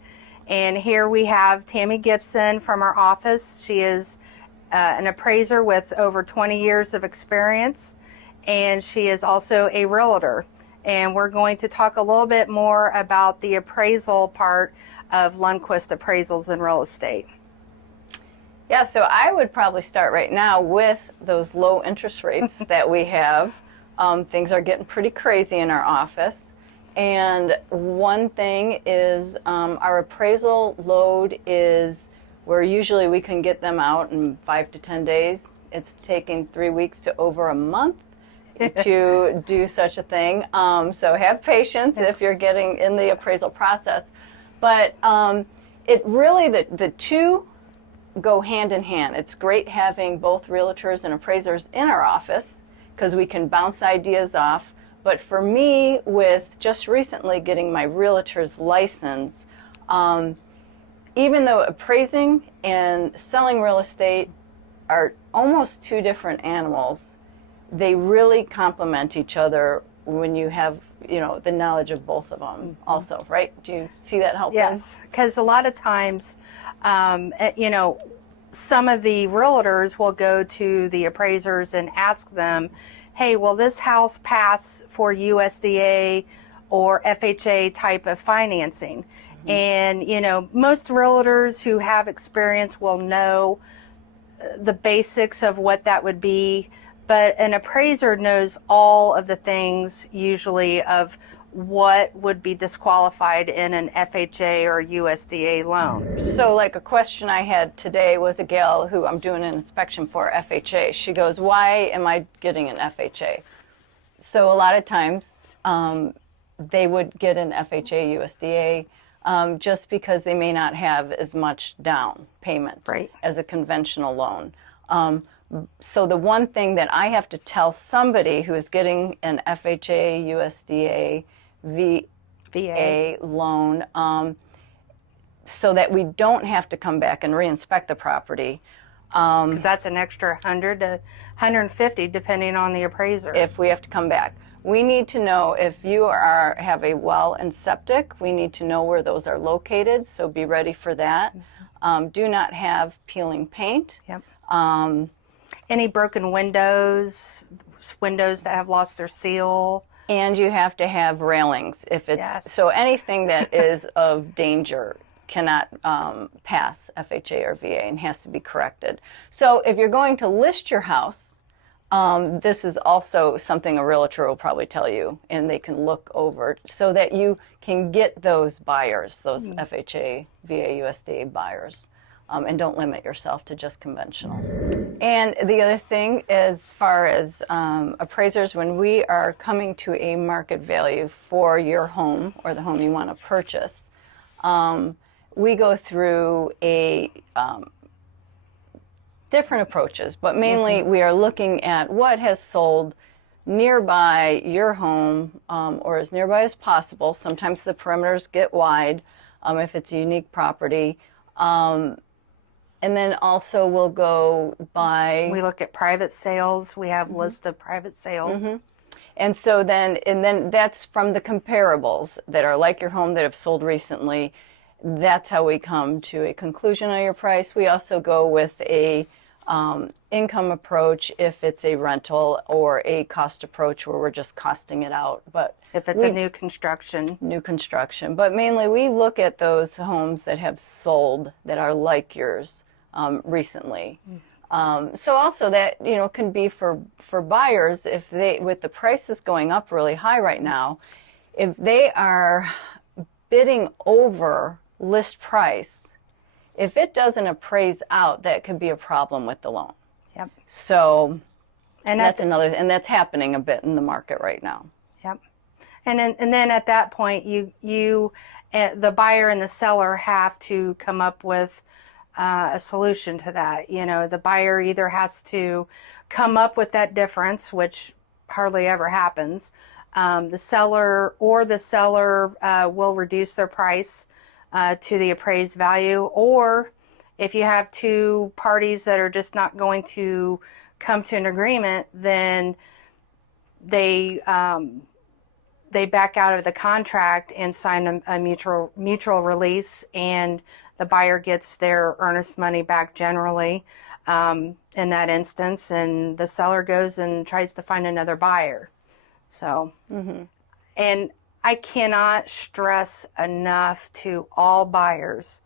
And here we have Tammy Gibson from our office. She is an appraiser with over 20 years of experience, and she is also a realtor. And we're going to talk a little bit more about the appraisal part of Lundquist Appraisals and Real Estate. Yeah, so I would probably start right now with those low interest rates that we have. Things are getting pretty crazy in our office. And one thing is our appraisal load is where usually we can get them out in 5 to 10 days. It's taking 3 weeks to over a month to do such a thing. So have patience if you're getting in the appraisal process. But it really, the two go hand in hand. It's great having both realtors and appraisers in our office because we can bounce ideas off. But for me, with just recently getting my realtor's license, even though appraising and selling real estate are almost two different animals, they really complement each other when you have, you know, the knowledge of both of them also, right? Do you see that helping? Yes, because a lot of times, you know, some of the realtors will go to the appraisers and ask them, hey, will this house pass for USDA or FHA type of financing? And, you know, most realtors who have experience will know the basics of what that would be, but an appraiser knows all of the things usually of what would be disqualified in an FHA or USDA loan. So like a question I had today was a gal who I'm doing an inspection for, FHA. She goes, why am I getting an FHA? So a lot of times they would get an FHA, USDA, just because they may not have as much down payment as a conventional loan. So the one thing that I have to tell somebody who is getting an FHA, USDA, VA loan, so that we don't have to come back and re-inspect the property. Because that's an extra 100 to 150 depending on the appraiser. If we have to come back. We need to know if you have a well and septic, we need to know where those are located, so be ready for that. Do not have peeling paint. Yep. Any broken windows, windows that have lost their seal. And you have to have railings if it's Yes. so anything that is of danger cannot pass FHA or VA and has to be corrected. So if you're going to list your house, this is also something a realtor will probably tell you, and they can look over so that you can get those buyers, those FHA, VA, USDA buyers, and don't limit yourself to just conventional. And the other thing, as far as appraisers, when we are coming to a market value for your home or the home you want to purchase, we go through a different approaches, but mainly we are looking at what has sold nearby your home or as nearby as possible. Sometimes the perimeters get wide if it's a unique property. And then also we'll go by... We look at private sales. We have lists of private sales. And so then that's from the comparables that are like your home that have sold recently. That's how we come to a conclusion on your price. We also go with a income approach if it's a rental, or a cost approach where we're just costing it out. But if it's a new construction. But mainly we look at those homes that have sold that are like yours recently. So also that, can be for buyers, if they, with the prices going up really high right now, if they are bidding over list price, if it doesn't appraise out, that could be a problem with the loan. Yep. So and that's happening a bit in the market right now. Yep. And then at that point, you the buyer and the seller have to come up with a solution to that. The buyer either has to come up with that difference, which hardly ever happens. The seller will reduce their price to the appraised value, or if you have two parties that are just not going to come to an agreement, then they back out of the contract and sign a mutual release, and the buyer gets their earnest money back generally in that instance, and the seller goes and tries to find another buyer. So, and I cannot stress enough to all buyers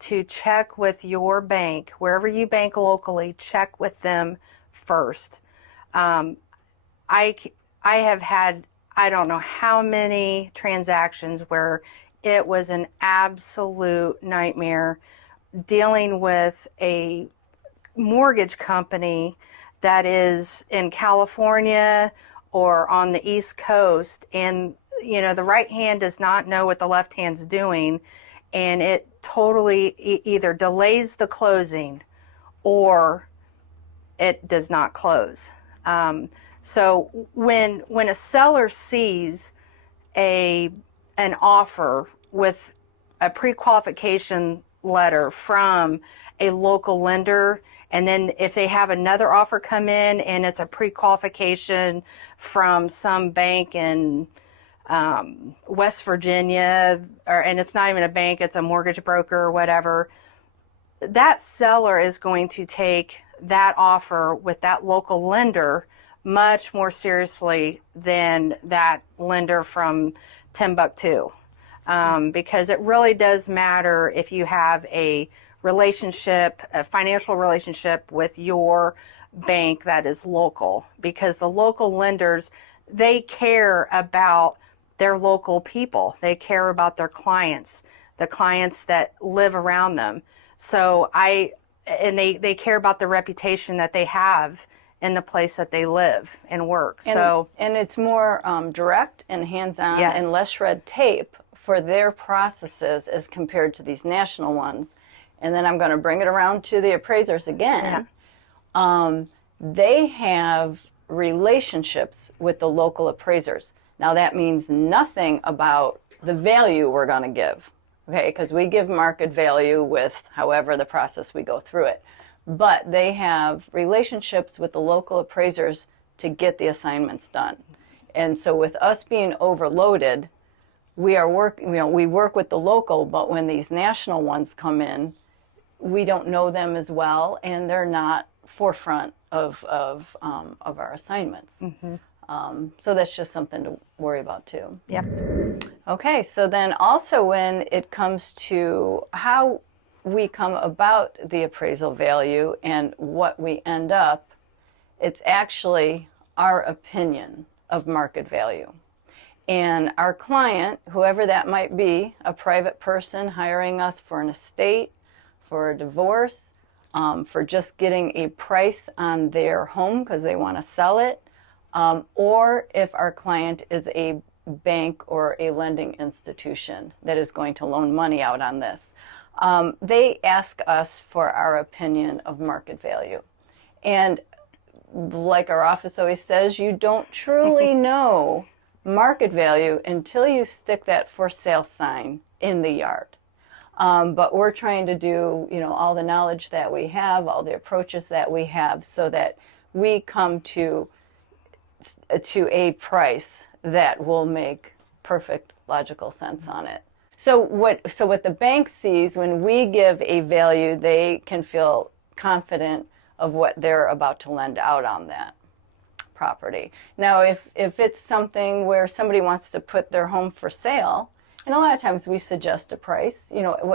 to check with your bank, wherever you bank locally, check with them first. I have had, I don't know how many transactions where it was an absolute nightmare dealing with a mortgage company that is in California or on the East Coast, and the right hand does not know what the left hand's doing, and it totally either delays the closing or it does not close. So when a seller sees an offer with a pre-qualification letter from a local lender, and then if they have another offer come in and it's a pre-qualification from some bank in West Virginia, and it's not even a bank, it's a mortgage broker or whatever, that seller is going to take that offer with that local lender much more seriously than that lender from Timbuktu, because it really does matter if you have a relationship, a financial relationship with your bank that is local, because the local lenders, they care about their local people. They care about their clients, the clients that live around them. So they care about the reputation that they have in the place that they live and work. And it's more direct and hands-on, Yes. and less red tape for their processes as compared to these national ones. And then I'm going to bring it around to the appraisers again. Yeah. They have relationships with the local appraisers. Now that means nothing about the value we're going to give, okay? Because we give market value with however the process we go through it. But they have relationships with the local appraisers to get the assignments done. And so with us being overloaded, we work with the local, but when these national ones come in, we don't know them as well, and they're not forefront of our assignments. So that's just something to worry about too. Yep. Okay, so then also when it comes to how we come about the appraisal value and what we end up, it's actually our opinion of market value. And our client, whoever that might be, a private person hiring us for an estate, for a divorce, for just getting a price on their home because they want to sell it, or if our client is a bank or a lending institution that is going to loan money out on this, they ask us for our opinion of market value. And like our office always says, you don't truly know market value until you stick that for sale sign in the yard. But we're trying to do, all the knowledge that we have, all the approaches that we have, so that we come to a price that will make perfect logical sense on it. So what the bank sees when we give a value, they can feel confident of what they're about to lend out on that property. Now, if it's something where somebody wants to put their home for sale, and a lot of times we suggest a price,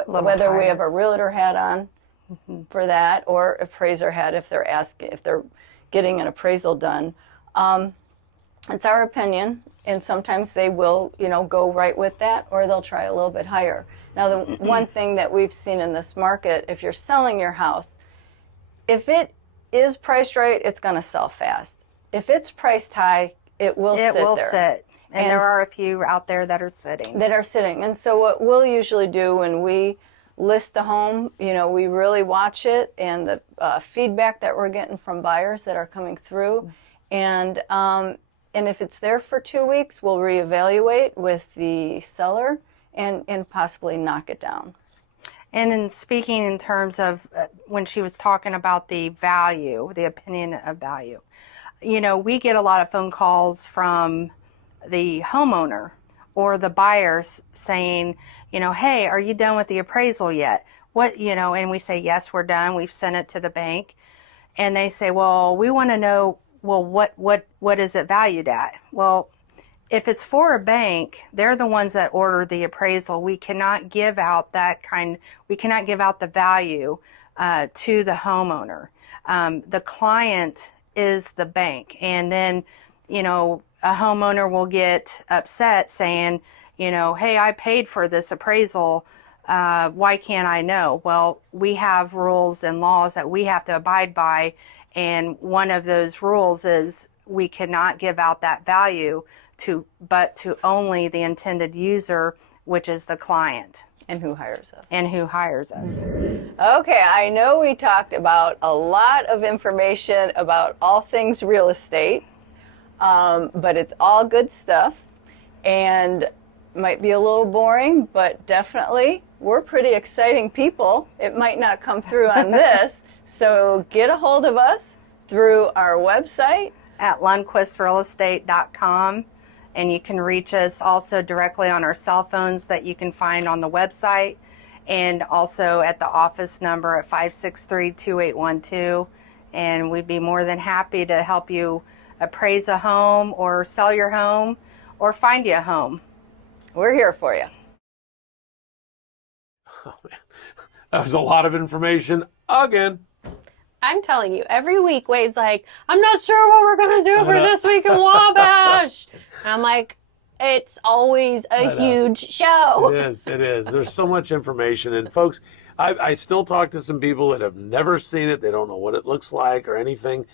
whether we have a realtor hat on for that or appraiser hat if they're getting an appraisal done. It's our opinion, and sometimes they will, go right with that, or they'll try a little bit higher. Now, the one thing that we've seen in this market, if you're selling your house, if it is priced right, it's going to sell fast. If it's priced high, it will sit there. It will sit. And there are a few out there that are sitting. And so what we'll usually do when we list a home, we really watch it and the feedback that we're getting from buyers that are coming through. And if it's there for 2 weeks, we'll reevaluate with the seller and possibly knock it down. And in speaking in terms of when she was talking about the value, the opinion of value, we get a lot of phone calls from the homeowner or the buyers saying, hey, are you done with the appraisal yet? And we say, yes, we're done. We've sent it to the bank. And they say, well, we want to know, well, what is it valued at? Well, if it's for a bank, they're the ones that order the appraisal. We cannot give out we cannot give out the value to the homeowner. The client is the bank. And then, a homeowner will get upset saying, hey, I paid for this appraisal. Why can't I know? Well, we have rules and laws that we have to abide by. And one of those rules is we cannot give out that value but to only the intended user, which is the client. And who hires us. Okay, I know we talked about a lot of information about all things real estate, but it's all good stuff and might be a little boring, but definitely we're pretty exciting people. It might not come through on this, so get a hold of us through our website at lundquistrealestate.com. And you can reach us also directly on our cell phones that you can find on the website, and also at the office number at 563-2812. And we'd be more than happy to help you appraise a home or sell your home or find you a home. We're here for you. Oh, man. That was a lot of information again. I'm telling you, every week Wade's like, I'm not sure what we're going to do for this week in Wabash. And I'm like, it's always a huge show. It is. There's so much information. And folks, I still talk to some people that have never seen it. They don't know what it looks like or anything.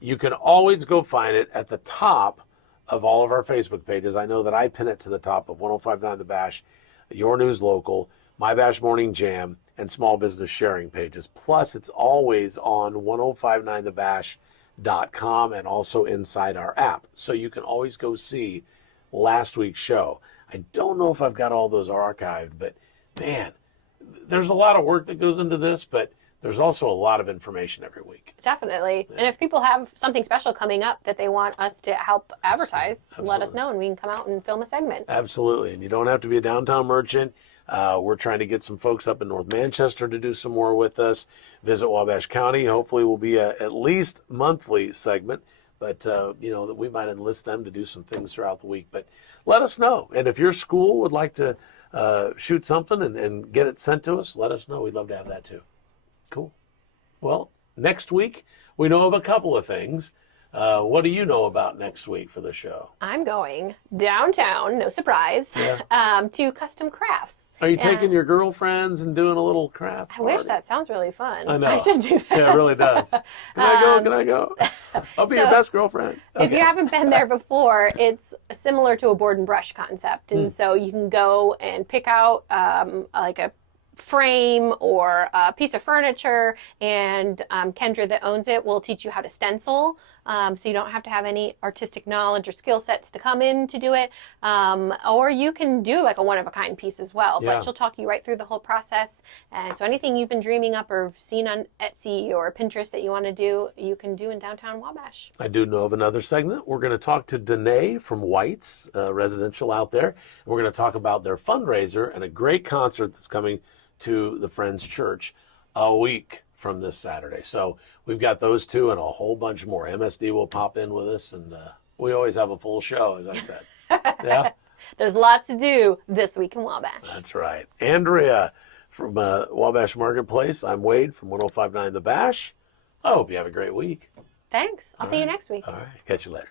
You can always go find it at the top of all of our Facebook pages. I know that I pin it to the top of 1059 The Bash, Your News Local, My Bash Morning Jam, and Small Business Sharing pages. Plus, it's always on 1059thebash.com and also inside our app. So you can always go see last week's show. I don't know if I've got all those archived, but man, there's a lot of work that goes into this, but there's also a lot of information every week. Definitely. And if people have something special coming up that they want us to help advertise, let us know and we can come out and film a segment. Absolutely. And you don't have to be a downtown merchant. We're trying to get some folks up in North Manchester to do some more with us. Visit Wabash County. Hopefully will be a at least monthly segment, but that we might enlist them to do some things throughout the week. But let us know. And if your school would like to shoot something and get it sent to us, let us know. We'd love to have that too. Cool. Well, next week we know of a couple of things. What do you know about next week for the show? I'm going downtown, no surprise, to Custom Crafts. Are you taking your girlfriends and doing a little craft I wish party? that sounds really fun. I know. I should do that. Yeah, it really does. Can I go? Can I go? I'll be your best girlfriend. If you haven't been there before, it's similar to a board and brush concept. And so you can go and pick out like a frame or a piece of furniture, and Kendra that owns it will teach you how to stencil, so you don't have to have any artistic knowledge or skill sets to come in to do it, or you can do like a one-of-a-kind piece as well, but she'll talk you right through the whole process. And so anything you've been dreaming up or seen on Etsy or Pinterest that you want to do, you can do in downtown Wabash. I do know of another segment. We're going to talk to Danae from White's Residential out there, and we're going to talk about their fundraiser and a great concert that's coming to the Friends Church a week from this Saturday. So we've got those two and a whole bunch more. MSD will pop in with us, and we always have a full show, as I said. Yeah? There's lots to do this week in Wabash. That's right. Andrea from Wabash Marketplace. I'm Wade from 105.9 The Bash. I hope you have a great week. Thanks. I'll see you next week. All right. Catch you later.